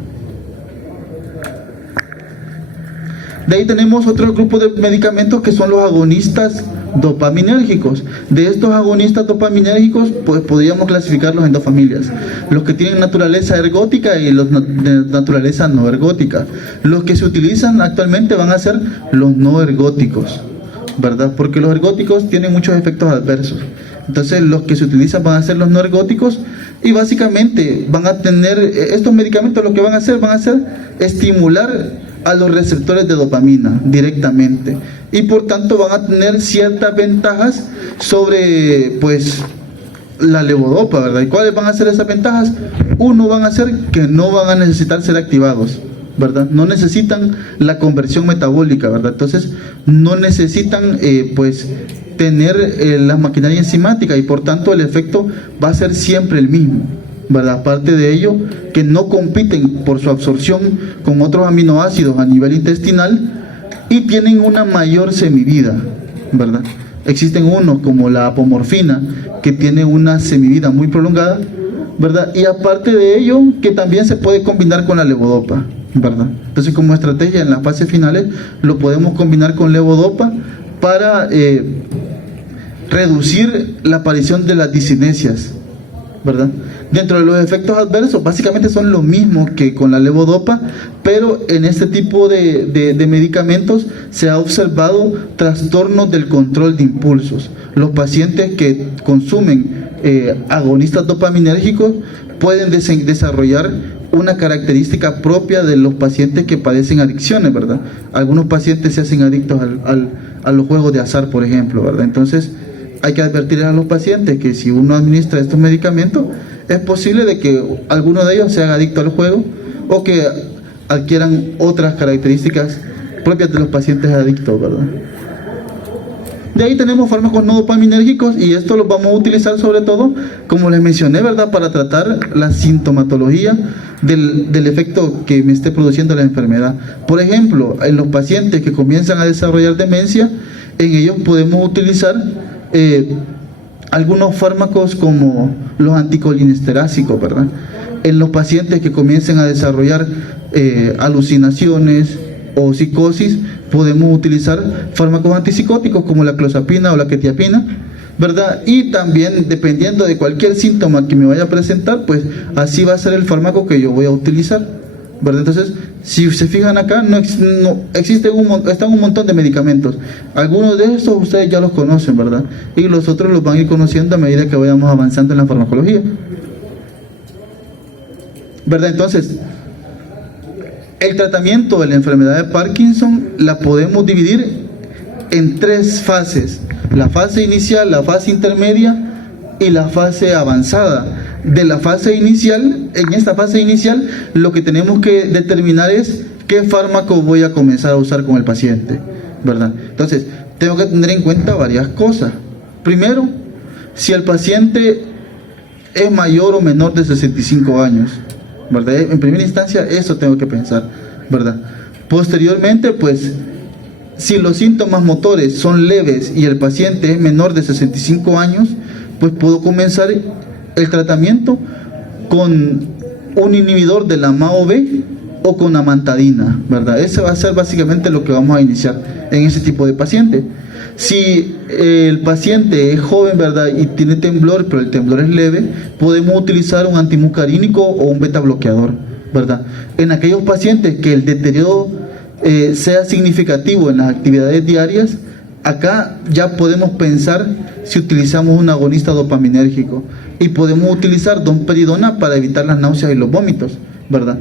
De ahí tenemos otro grupo de medicamentos que son los agonistas dopaminérgicos. De estos agonistas dopaminérgicos, pues podríamos clasificarlos en dos familias: los que tienen naturaleza ergótica y los de naturaleza no ergótica. Los que se utilizan actualmente van a ser los no ergóticos, ¿verdad? Porque los ergóticos tienen muchos efectos adversos. Entonces los que se utilizan van a ser los no ergóticos y básicamente van a tener, estos medicamentos lo que van a hacer estimular a los receptores de dopamina directamente y por tanto van a tener ciertas ventajas sobre pues la levodopa, ¿verdad? ¿Y cuáles van a ser esas ventajas? Uno, van a ser que no van a necesitar ser activados, ¿verdad? No necesitan la conversión metabólica, ¿verdad? Entonces no necesitan pues tener la maquinaria enzimática y por tanto el efecto va a ser siempre el mismo, ¿verdad? Aparte de ello, que no compiten por su absorción con otros aminoácidos a nivel intestinal y tienen una mayor semivida, ¿verdad? Existen unos como la apomorfina que tiene una semivida muy prolongada, ¿verdad? Y aparte de ello, que también se puede combinar con la levodopa, ¿verdad? Entonces, como estrategia en las fases finales lo podemos combinar con levodopa para reducir la aparición de las discinesias, ¿verdad? Dentro de los efectos adversos, básicamente son lo mismo que con la levodopa, pero en este tipo de medicamentos se ha observado trastornos del control de impulsos. Los pacientes que consumen agonistas dopaminérgicos pueden desarrollar una característica propia de los pacientes que padecen adicciones, ¿verdad? Algunos pacientes se hacen adictos a los juegos de azar, por ejemplo, ¿verdad? Entonces hay que advertir a los pacientes que si uno administra estos medicamentos, es posible de que alguno de ellos se haga adicto al juego o que adquieran otras características propias de los pacientes adictos, ¿verdad? De ahí tenemos fármacos no dopaminérgicos y esto los vamos a utilizar sobre todo, como les mencioné, ¿verdad?, para tratar la sintomatología del efecto que me esté produciendo la enfermedad. Por ejemplo, en los pacientes que comienzan a desarrollar demencia, en ellos podemos utilizar algunos fármacos como los anticolinestéricos, ¿verdad? En los pacientes que comiencen a desarrollar alucinaciones o psicosis, podemos utilizar fármacos antipsicóticos como la clozapina o la quetiapina, ¿verdad? Y también, dependiendo de cualquier síntoma que me vaya a presentar, pues así va a ser el fármaco que yo voy a utilizar, ¿verdad? Entonces, si se fijan acá, existen están un montón de medicamentos. Algunos de estos ustedes ya los conocen, ¿verdad? Y los otros los van a ir conociendo a medida que vayamos avanzando en la farmacología, ¿verdad? Entonces, el tratamiento de la enfermedad de Parkinson la podemos dividir en 3 fases: la fase inicial, la fase intermedia y la fase avanzada. De la fase inicial, en esta fase inicial, lo que tenemos que determinar es qué fármaco voy a comenzar a usar con el paciente, ¿verdad? Entonces, tengo que tener en cuenta varias cosas. Primero, si el paciente es mayor o menor de 65 años, ¿verdad? En primera instancia, eso tengo que pensar, ¿verdad? Posteriormente, pues, si los síntomas motores son leves y el paciente es menor de 65 años, pues puedo comenzar el tratamiento con un inhibidor de la MAO-B o con amantadina, ¿verdad? Ese va a ser básicamente lo que vamos a iniciar en ese tipo de paciente. Si el paciente es joven, ¿verdad?, y tiene temblor, pero el temblor es leve, podemos utilizar un antimuscarínico o un beta bloqueador, ¿verdad? En aquellos pacientes que el deterioro sea significativo en las actividades diarias, acá ya podemos pensar si utilizamos un agonista dopaminérgico y podemos utilizar domperidona para evitar las náuseas y los vómitos, ¿verdad?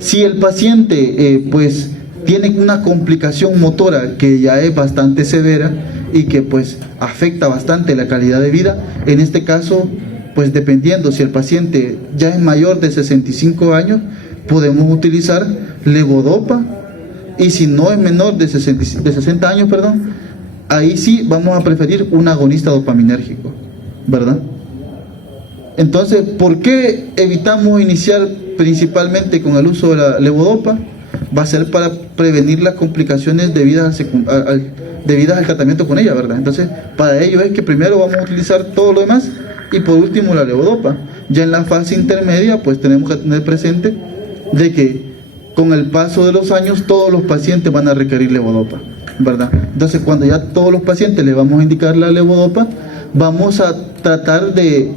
Si el paciente pues tiene una complicación motora que ya es bastante severa y que pues afecta bastante la calidad de vida, en este caso, pues dependiendo si el paciente ya es mayor de 65 años, podemos utilizar levodopa, y si no es menor de 60 años, perdón, ahí sí vamos a preferir un agonista dopaminérgico, ¿verdad? Entonces, ¿por qué evitamos iniciar principalmente con el uso de la levodopa? Va a ser para prevenir las complicaciones debidas al tratamiento con ella, ¿verdad? Entonces, para ello es que primero vamos a utilizar todo lo demás y por último la levodopa. Ya en la fase intermedia, pues tenemos que tener presente de que con el paso de los años todos los pacientes van a requerir levodopa, ¿verdad? Entonces, cuando ya todos los pacientes les vamos a indicar la levodopa, vamos a tratar de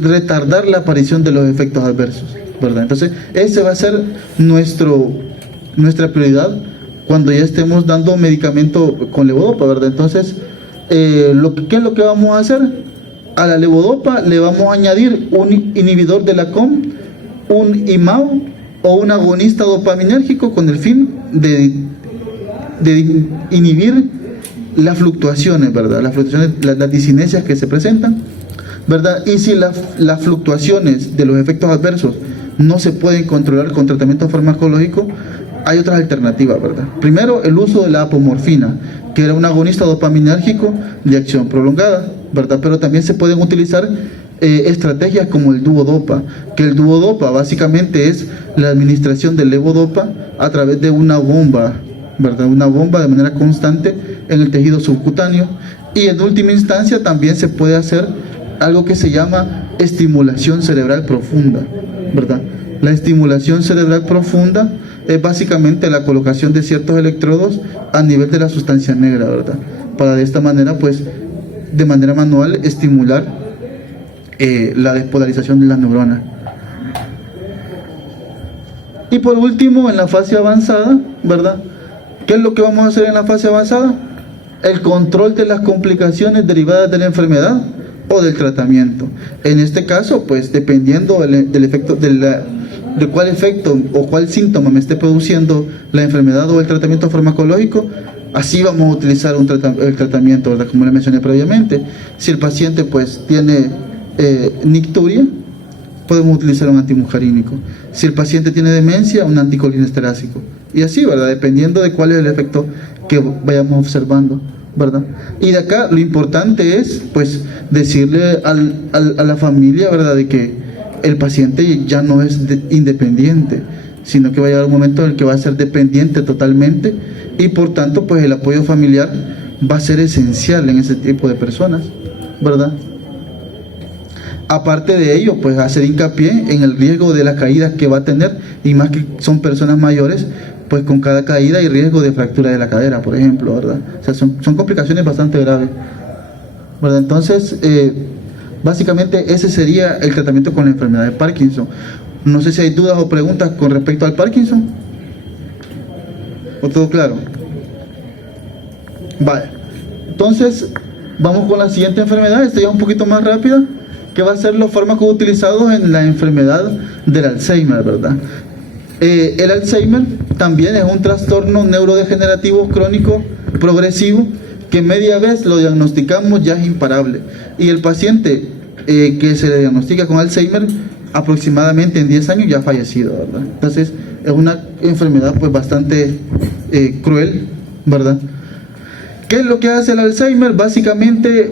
retardar la aparición de los efectos adversos, ¿verdad? Entonces, ese va a ser nuestra prioridad cuando ya estemos dando medicamento con levodopa, ¿verdad? Entonces, ¿qué es lo que vamos a hacer? A la levodopa le vamos a añadir un inhibidor de la COM, un IMAO o un agonista dopaminérgico con el fin de inhibir las fluctuaciones, ¿verdad? Las disinesias que se presentan, ¿verdad? Y si las fluctuaciones de los efectos adversos no se pueden controlar con tratamiento farmacológico, hay otras alternativas, ¿verdad? Primero, el uso de la apomorfina, que era un agonista dopaminérgico de acción prolongada, ¿verdad? Pero también se pueden utilizar estrategias como el duodopa, que el duodopa básicamente es la administración del levodopa a través de una bomba, ¿verdad? Una bomba de manera constante en el tejido subcutáneo. Y en última instancia también se puede hacer algo que se llama estimulación cerebral profunda, ¿verdad? La estimulación cerebral profunda es básicamente la colocación de ciertos electrodos a nivel de la sustancia negra, ¿verdad? Para de esta manera, pues, de manera manual estimular la despolarización de las neuronas. Y por último, en la fase avanzada, ¿verdad? ¿Qué es lo que vamos a hacer en la fase avanzada? El control de las complicaciones derivadas de la enfermedad o del tratamiento. En este caso, pues, dependiendo del efecto, de cuál efecto o cuál síntoma me esté produciendo la enfermedad o el tratamiento farmacológico, así vamos a utilizar el tratamiento, ¿verdad? Como le mencioné previamente. Si el paciente, pues, tiene nicturia, podemos utilizar un antimuscarínico. Si el paciente tiene demencia, un anticolinestérasico. Y así, ¿verdad? Dependiendo de cuál es el efecto que vayamos observando, ¿verdad? Y de acá lo importante es, pues, decirle a la familia, ¿verdad?, de que el paciente ya no es independiente, sino que va a llegar un momento en el que va a ser dependiente totalmente, y por tanto, pues, el apoyo familiar va a ser esencial en ese tipo de personas, ¿verdad? Aparte de ello, pues hacer hincapié en el riesgo de las caídas que va a tener, y más que son personas mayores, pues con cada caída hay riesgo de fractura de la cadera, por ejemplo, ¿verdad? O sea, son complicaciones bastante graves, ¿verdad? Entonces, básicamente ese sería el tratamiento con la enfermedad de Parkinson. No sé si hay dudas o preguntas con respecto al Parkinson. ¿O todo claro? Vale. Entonces, vamos con la siguiente enfermedad, esta ya un poquito más rápida, que va a ser los fármacos utilizados en la enfermedad del Alzheimer, ¿verdad? El Alzheimer también es un trastorno neurodegenerativo crónico progresivo que media vez lo diagnosticamos ya es imparable. Y el paciente que se le diagnostica con Alzheimer aproximadamente en 10 años ya ha fallecido, ¿verdad? Entonces es una enfermedad pues bastante cruel, ¿verdad? ¿Qué es lo que hace el Alzheimer? Básicamente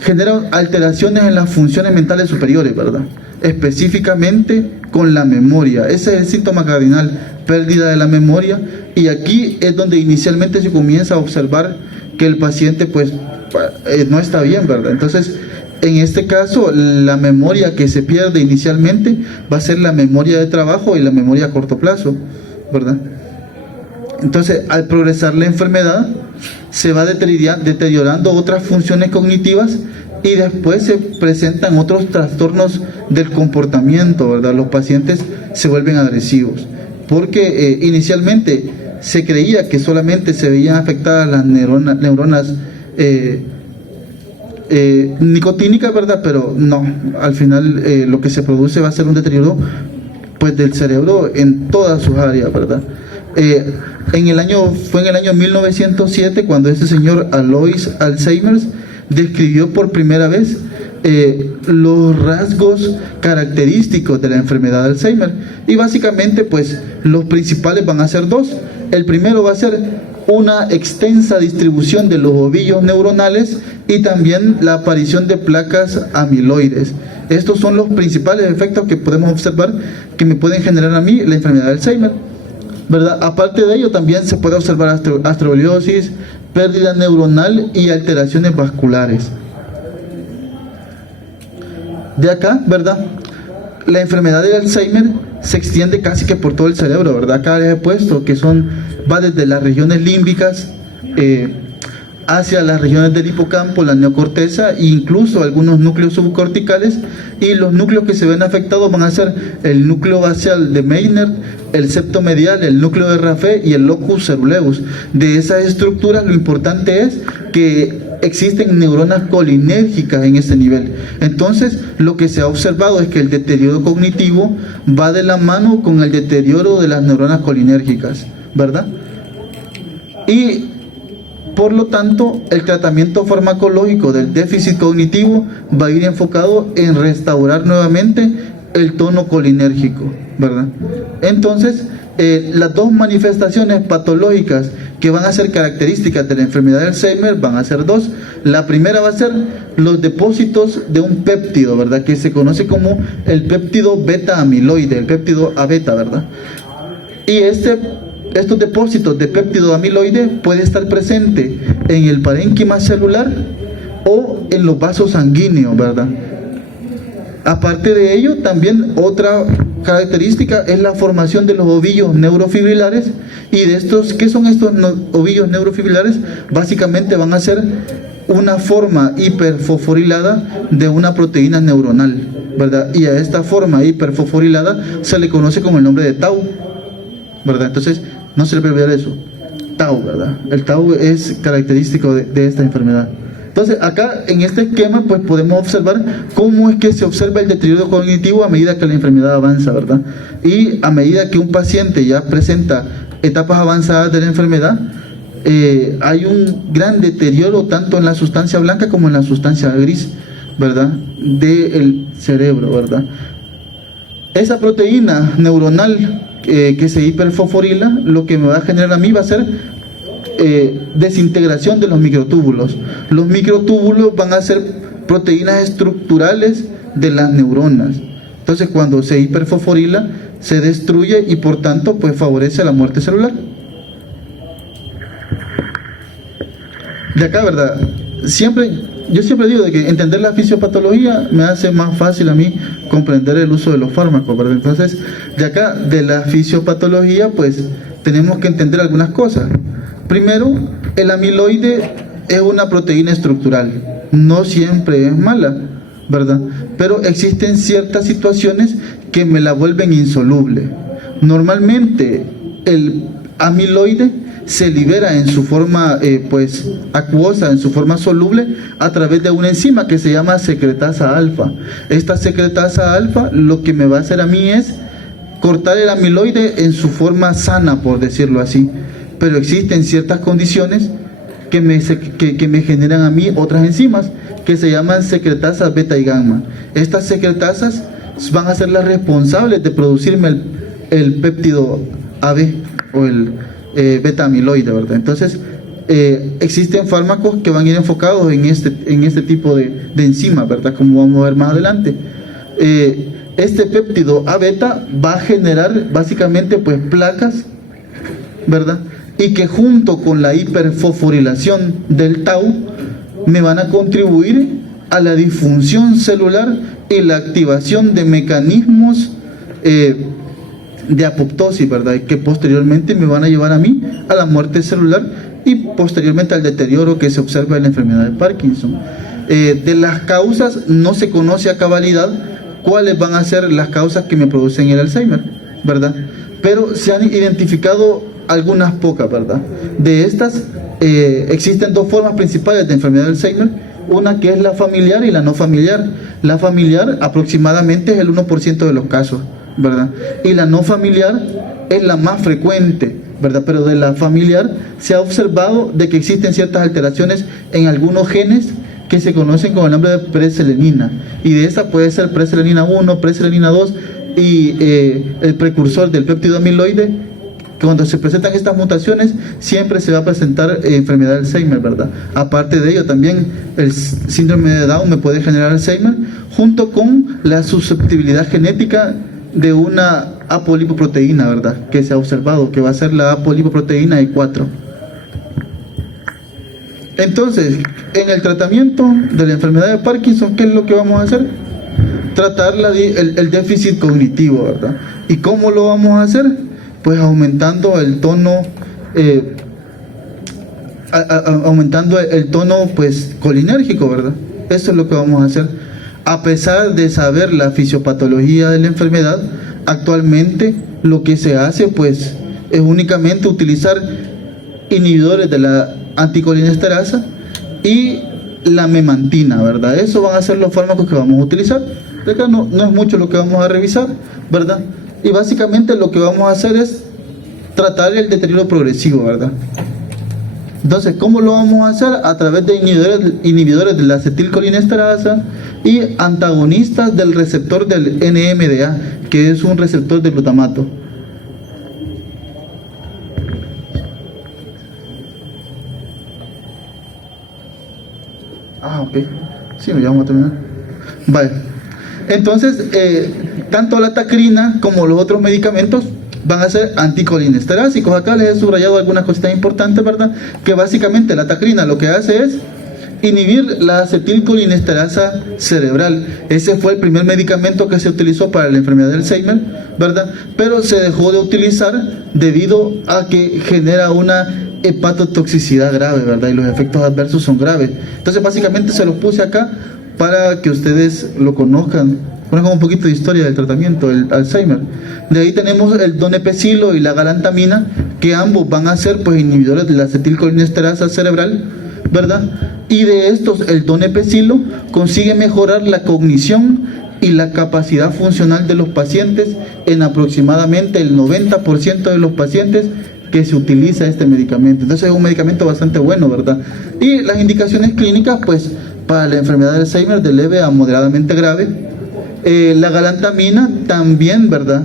genera alteraciones en las funciones mentales superiores, ¿verdad? Específicamente con la memoria. Ese es el síntoma cardinal, pérdida de la memoria, y aquí es donde inicialmente se comienza a observar que el paciente pues no está bien, ¿verdad? Entonces, en este caso, la memoria que se pierde inicialmente va a ser la memoria de trabajo y la memoria a corto plazo, ¿verdad? Entonces, al progresar la enfermedad, se va deteriorando otras funciones cognitivas y después se presentan otros trastornos del comportamiento, ¿verdad? Los pacientes se vuelven agresivos, porque inicialmente se creía que solamente se veían afectadas las neuronas nicotínicas, ¿verdad? Pero no, al final lo que se produce va a ser un deterioro pues del cerebro en todas sus áreas, ¿verdad? Fue en el año 1907 cuando este señor Alois Alzheimer describió por primera vez los rasgos característicos de la enfermedad de Alzheimer, y básicamente pues los principales van a ser dos. El primero va a ser una extensa distribución de los ovillos neuronales y también la aparición de placas amiloides. Estos son los principales efectos que podemos observar que me pueden generar a mí la enfermedad de Alzheimer, ¿verdad? Aparte de ello también se puede observar astrogliosis, pérdida neuronal y alteraciones vasculares. De acá, ¿verdad? La enfermedad del Alzheimer se extiende casi que por todo el cerebro, ¿verdad? Acá les he puesto que va desde las regiones límbicas hacia las regiones del hipocampo, la neocorteza e incluso algunos núcleos subcorticales, y los núcleos que se ven afectados van a ser el núcleo basal de Meissner, el septo medial, el núcleo de Raffet y el locus ceruleus. De esas estructuras lo importante es que existen neuronas colinérgicas en ese nivel. Entonces lo que se ha observado es que el deterioro cognitivo va de la mano con el deterioro de las neuronas colinérgicas, ¿verdad? Y por lo tanto, el tratamiento farmacológico del déficit cognitivo va a ir enfocado en restaurar nuevamente el tono colinérgico, ¿verdad? Entonces, las dos manifestaciones patológicas que van a ser características de la enfermedad de Alzheimer van a ser dos. La primera va a ser los depósitos de un péptido, ¿verdad? Que se conoce como el péptido beta amiloide, el péptido A-beta, ¿verdad? Y estos depósitos de péptido amiloide puede estar presente en el parénquima celular o en los vasos sanguíneos, ¿verdad? Aparte de ello, también otra característica es la formación de los ovillos neurofibrilares. Y de estos, ¿qué son estos ovillos neurofibrilares? Básicamente van a ser una forma hiperfosforilada de una proteína neuronal, ¿verdad? Y a esta forma hiperfosforilada se le conoce como el nombre de tau, ¿verdad? Entonces, no se le puede olvidar eso, tau, ¿verdad? El tau es característico de esta enfermedad. Entonces, acá en este esquema, pues podemos observar cómo es que se observa el deterioro cognitivo a medida que la enfermedad avanza, ¿verdad? Y a medida que un paciente ya presenta etapas avanzadas de la enfermedad, hay un gran deterioro tanto en la sustancia blanca como en la sustancia gris, ¿verdad? Del cerebro, ¿verdad? Esa proteína neuronal que se hiperfosforila, lo que me va a generar a mí va a ser desintegración de los microtúbulos. Los microtúbulos van a ser proteínas estructurales de las neuronas. Entonces, cuando se hiperfosforila, se destruye y por tanto pues favorece la muerte celular. De acá, ¿verdad? Yo siempre digo de que entender la fisiopatología me hace más fácil a mí comprender el uso de los fármacos, ¿verdad? Entonces, de acá, de la fisiopatología, pues tenemos que entender algunas cosas. Primero, el amiloide es una proteína estructural, no siempre es mala, ¿verdad? Pero existen ciertas situaciones que me la vuelven insoluble. Normalmente el amiloide se libera en su forma pues acuosa, en su forma soluble, a través de una enzima que se llama secretasa alfa. Esta secretasa alfa lo que me va a hacer a mí es cortar el amiloide en su forma sana, por decirlo así. Pero existen ciertas condiciones que me generan a mí otras enzimas que se llaman secretasas beta y gamma. Estas secretasas van a ser las responsables de producirme el péptido AB o el beta amiloide, ¿verdad? Entonces, existen fármacos que van a ir enfocados en este tipo de enzimas, ¿verdad? Como vamos a ver más adelante. Este péptido A beta va a generar básicamente pues placas, ¿verdad? Y que junto con la hiperfosforilación del tau me van a contribuir a la disfunción celular y la activación de mecanismos de apoptosis, ¿verdad? Y que posteriormente me van a llevar a mí a la muerte celular y posteriormente al deterioro que se observa en la enfermedad de Parkinson. De las causas no se conoce a cabalidad cuáles van a ser las causas que me producen el Alzheimer, ¿verdad? Pero se han identificado algunas pocas, ¿verdad? De estas existen dos formas principales de enfermedad de Alzheimer, una que es la familiar y la no familiar. La familiar aproximadamente es el 1% de los casos, ¿verdad? Y la no familiar es la más frecuente, ¿verdad? Pero de la familiar se ha observado de que existen ciertas alteraciones en algunos genes que se conocen con el nombre de preselenina, y de esa puede ser preselenina 1, preselenina 2 y el precursor del péptido amiloide. Cuando se presentan estas mutaciones siempre se va a presentar enfermedad de Alzheimer, ¿verdad? Aparte de ello también el síndrome de Down me puede generar Alzheimer, junto con la susceptibilidad genética de una apolipoproteína, ¿verdad? Que se ha observado, que va a ser la apolipoproteína E4. Entonces, en el tratamiento de la enfermedad de Parkinson, ¿qué es lo que vamos a hacer? Tratar el déficit cognitivo, ¿verdad? ¿Y cómo lo vamos a hacer? Pues aumentando el tono, pues colinérgico, ¿verdad? Eso es lo que vamos a hacer. A pesar de saber la fisiopatología de la enfermedad, actualmente lo que se hace pues es únicamente utilizar inhibidores de la anticolinesterasa y la memantina, ¿verdad? Eso van a ser los fármacos que vamos a utilizar. De acá no es mucho lo que vamos a revisar, ¿verdad? Y básicamente lo que vamos a hacer es tratar el deterioro progresivo, ¿verdad? Entonces, ¿cómo lo vamos a hacer? A través de inhibidores de la acetilcolinesterasa y antagonistas del receptor del NMDA, que es un receptor de glutamato. Ok. Sí, ya vamos a terminar. Vale. Entonces, tanto la tacrina como los otros medicamentos van a ser anticolinesterásicos. Acá les he subrayado algunas cositas importantes, ¿verdad? Que básicamente la tacrina lo que hace es inhibir la acetilcolinesterasa cerebral. Ese fue el primer medicamento que se utilizó para la enfermedad de Alzheimer, ¿verdad? Pero se dejó de utilizar debido a que genera una hepatotoxicidad grave, ¿verdad? Y los efectos adversos son graves. Entonces, básicamente se los puse acá para que ustedes lo conozcan. Ponemos un poquito de historia del tratamiento del Alzheimer. De ahí tenemos el donepezilo y la galantamina, que ambos van a ser pues inhibidores de la acetilcolinesterasa cerebral, ¿verdad? Y de estos, el donepezilo consigue mejorar la cognición y la capacidad funcional de los pacientes en aproximadamente el 90% de los pacientes que se utiliza este medicamento. Entonces es un medicamento bastante bueno, ¿verdad? Y las indicaciones clínicas, pues, para la enfermedad de Alzheimer de leve a moderadamente grave. La galantamina también, ¿verdad?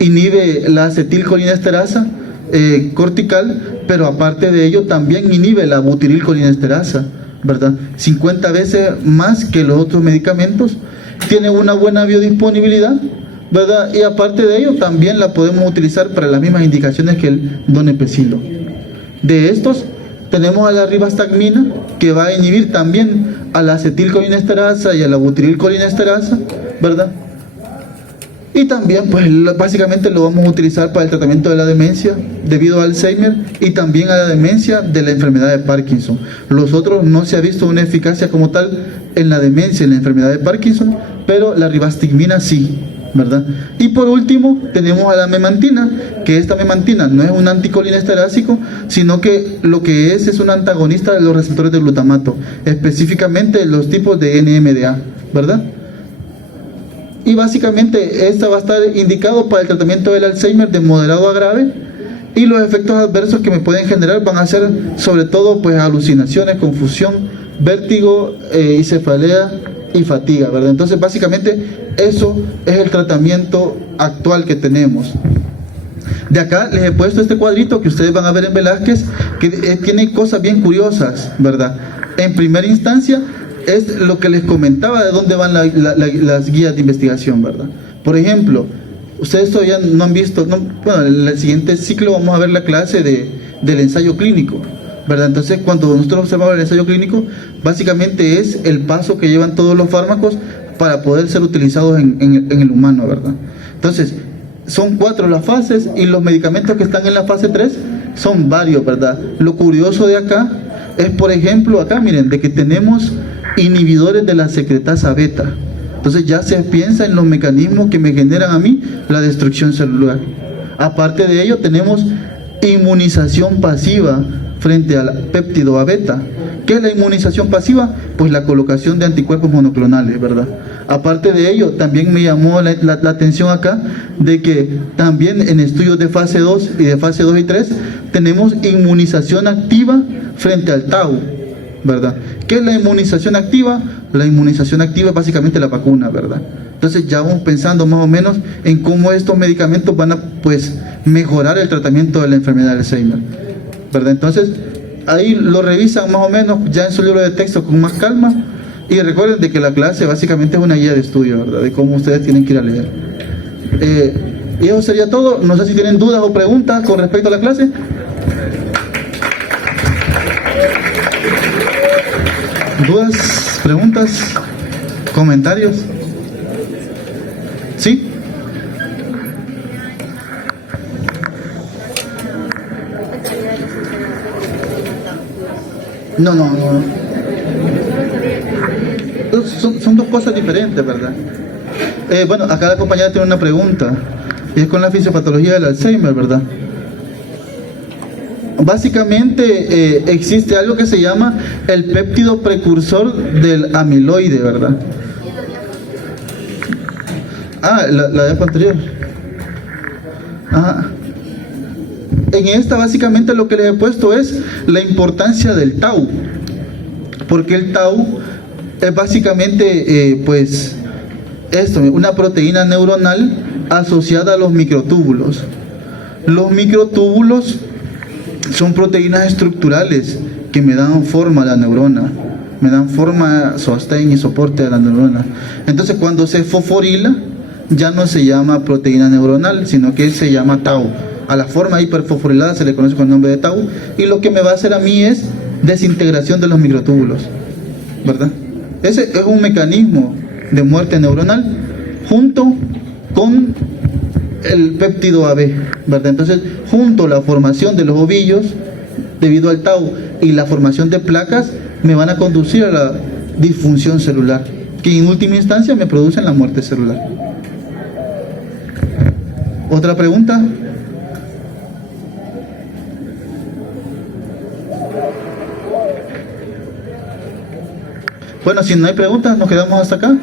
Inhibe la acetilcolinesterasa cortical, pero aparte de ello también inhibe la butirilcolinesterasa, ¿verdad? 50 veces más que los otros medicamentos, tiene una buena biodisponibilidad, ¿verdad? Y aparte de ello también la podemos utilizar para las mismas indicaciones que el donepezilo. De estos tenemos a la ribastagmina, que va a inhibir también a la acetilcolinesterasa y a la butirilcolinesterasa, ¿verdad? Y también, pues, básicamente lo vamos a utilizar para el tratamiento de la demencia debido a Alzheimer y también a la demencia de la enfermedad de Parkinson. Los otros no se ha visto una eficacia como tal en la demencia, en la enfermedad de Parkinson, pero la ribastigmina sí, ¿verdad? Y por último, tenemos a la memantina, que esta memantina no es un anticolinesterásico, sino que lo que es un antagonista de los receptores de glutamato, específicamente los tipos de NMDA, ¿verdad? Y básicamente esta va a estar indicado para el tratamiento del Alzheimer de moderado a grave, y los efectos adversos que me pueden generar van a ser sobre todo pues alucinaciones, confusión, vértigo, y cefalea y fatiga, ¿verdad? Entonces básicamente eso es el tratamiento actual que tenemos. De acá les he puesto este cuadrito que ustedes van a ver en Velázquez, que tiene cosas bien curiosas, ¿verdad? En primera instancia es lo que les comentaba de dónde van las guías de investigación, ¿verdad? Por ejemplo, ustedes todavía no han visto, bueno, en el siguiente ciclo vamos a ver la clase del ensayo clínico, ¿verdad? Entonces, cuando nosotros observamos el ensayo clínico, básicamente es el paso que llevan todos los fármacos para poder ser utilizados en el humano, ¿verdad? Entonces, son 4 las fases y los medicamentos que están en la fase 3 son varios, ¿verdad? Lo curioso de acá es, por ejemplo, acá miren, de que tenemos inhibidores de la secretasa beta. Entonces ya se piensa en los mecanismos que me generan a mí la destrucción celular. Aparte de ello, tenemos inmunización pasiva frente al péptido A beta. ¿Qué es la inmunización pasiva? Pues la colocación de anticuerpos monoclonales, ¿verdad? Aparte de ello, también me llamó la atención acá de que también en estudios de fase 2 y de fase 2 y 3 tenemos inmunización activa frente al tau, ¿verdad? ¿Qué es la inmunización activa? La inmunización activa es básicamente la vacuna, ¿verdad? Entonces ya vamos pensando más o menos en cómo estos medicamentos van a pues mejorar el tratamiento de la enfermedad de Alzheimer, ¿verdad? Entonces ahí lo revisan más o menos ya en su libro de texto con más calma, y recuerden de que la clase básicamente es una guía de estudio, ¿verdad? De cómo ustedes tienen que ir a leer. Y eso sería todo. No sé si tienen dudas o preguntas con respecto a la clase. ¿Dudas, preguntas, comentarios? ¿Sí? No. Son 2 cosas diferentes, ¿verdad? Bueno, acá la compañera tiene una pregunta, y es con la fisiopatología del Alzheimer, ¿verdad? Básicamente existe algo que se llama el péptido precursor del amiloide, ¿verdad? La de anterior. Ajá. En esta básicamente lo que les he puesto es la importancia del tau, porque el tau es básicamente pues esto, una proteína neuronal asociada a los microtúbulos. Los microtúbulos son proteínas estructurales que me dan forma a la neurona, me dan forma, sostén y soporte a la neurona. Entonces cuando se fosforila ya no se llama proteína neuronal, sino que se llama tau. A la forma hiperfosforilada se le conoce con el nombre de tau, y lo que me va a hacer a mí es desintegración de los microtúbulos, ¿verdad? Ese es un mecanismo de muerte neuronal junto con el péptido AB, ¿verdad? Entonces, junto a la formación de los ovillos debido al tau y la formación de placas, me van a conducir a la disfunción celular, que en última instancia me producen la muerte celular. ¿Otra pregunta? Bueno, si no hay preguntas, nos quedamos hasta acá.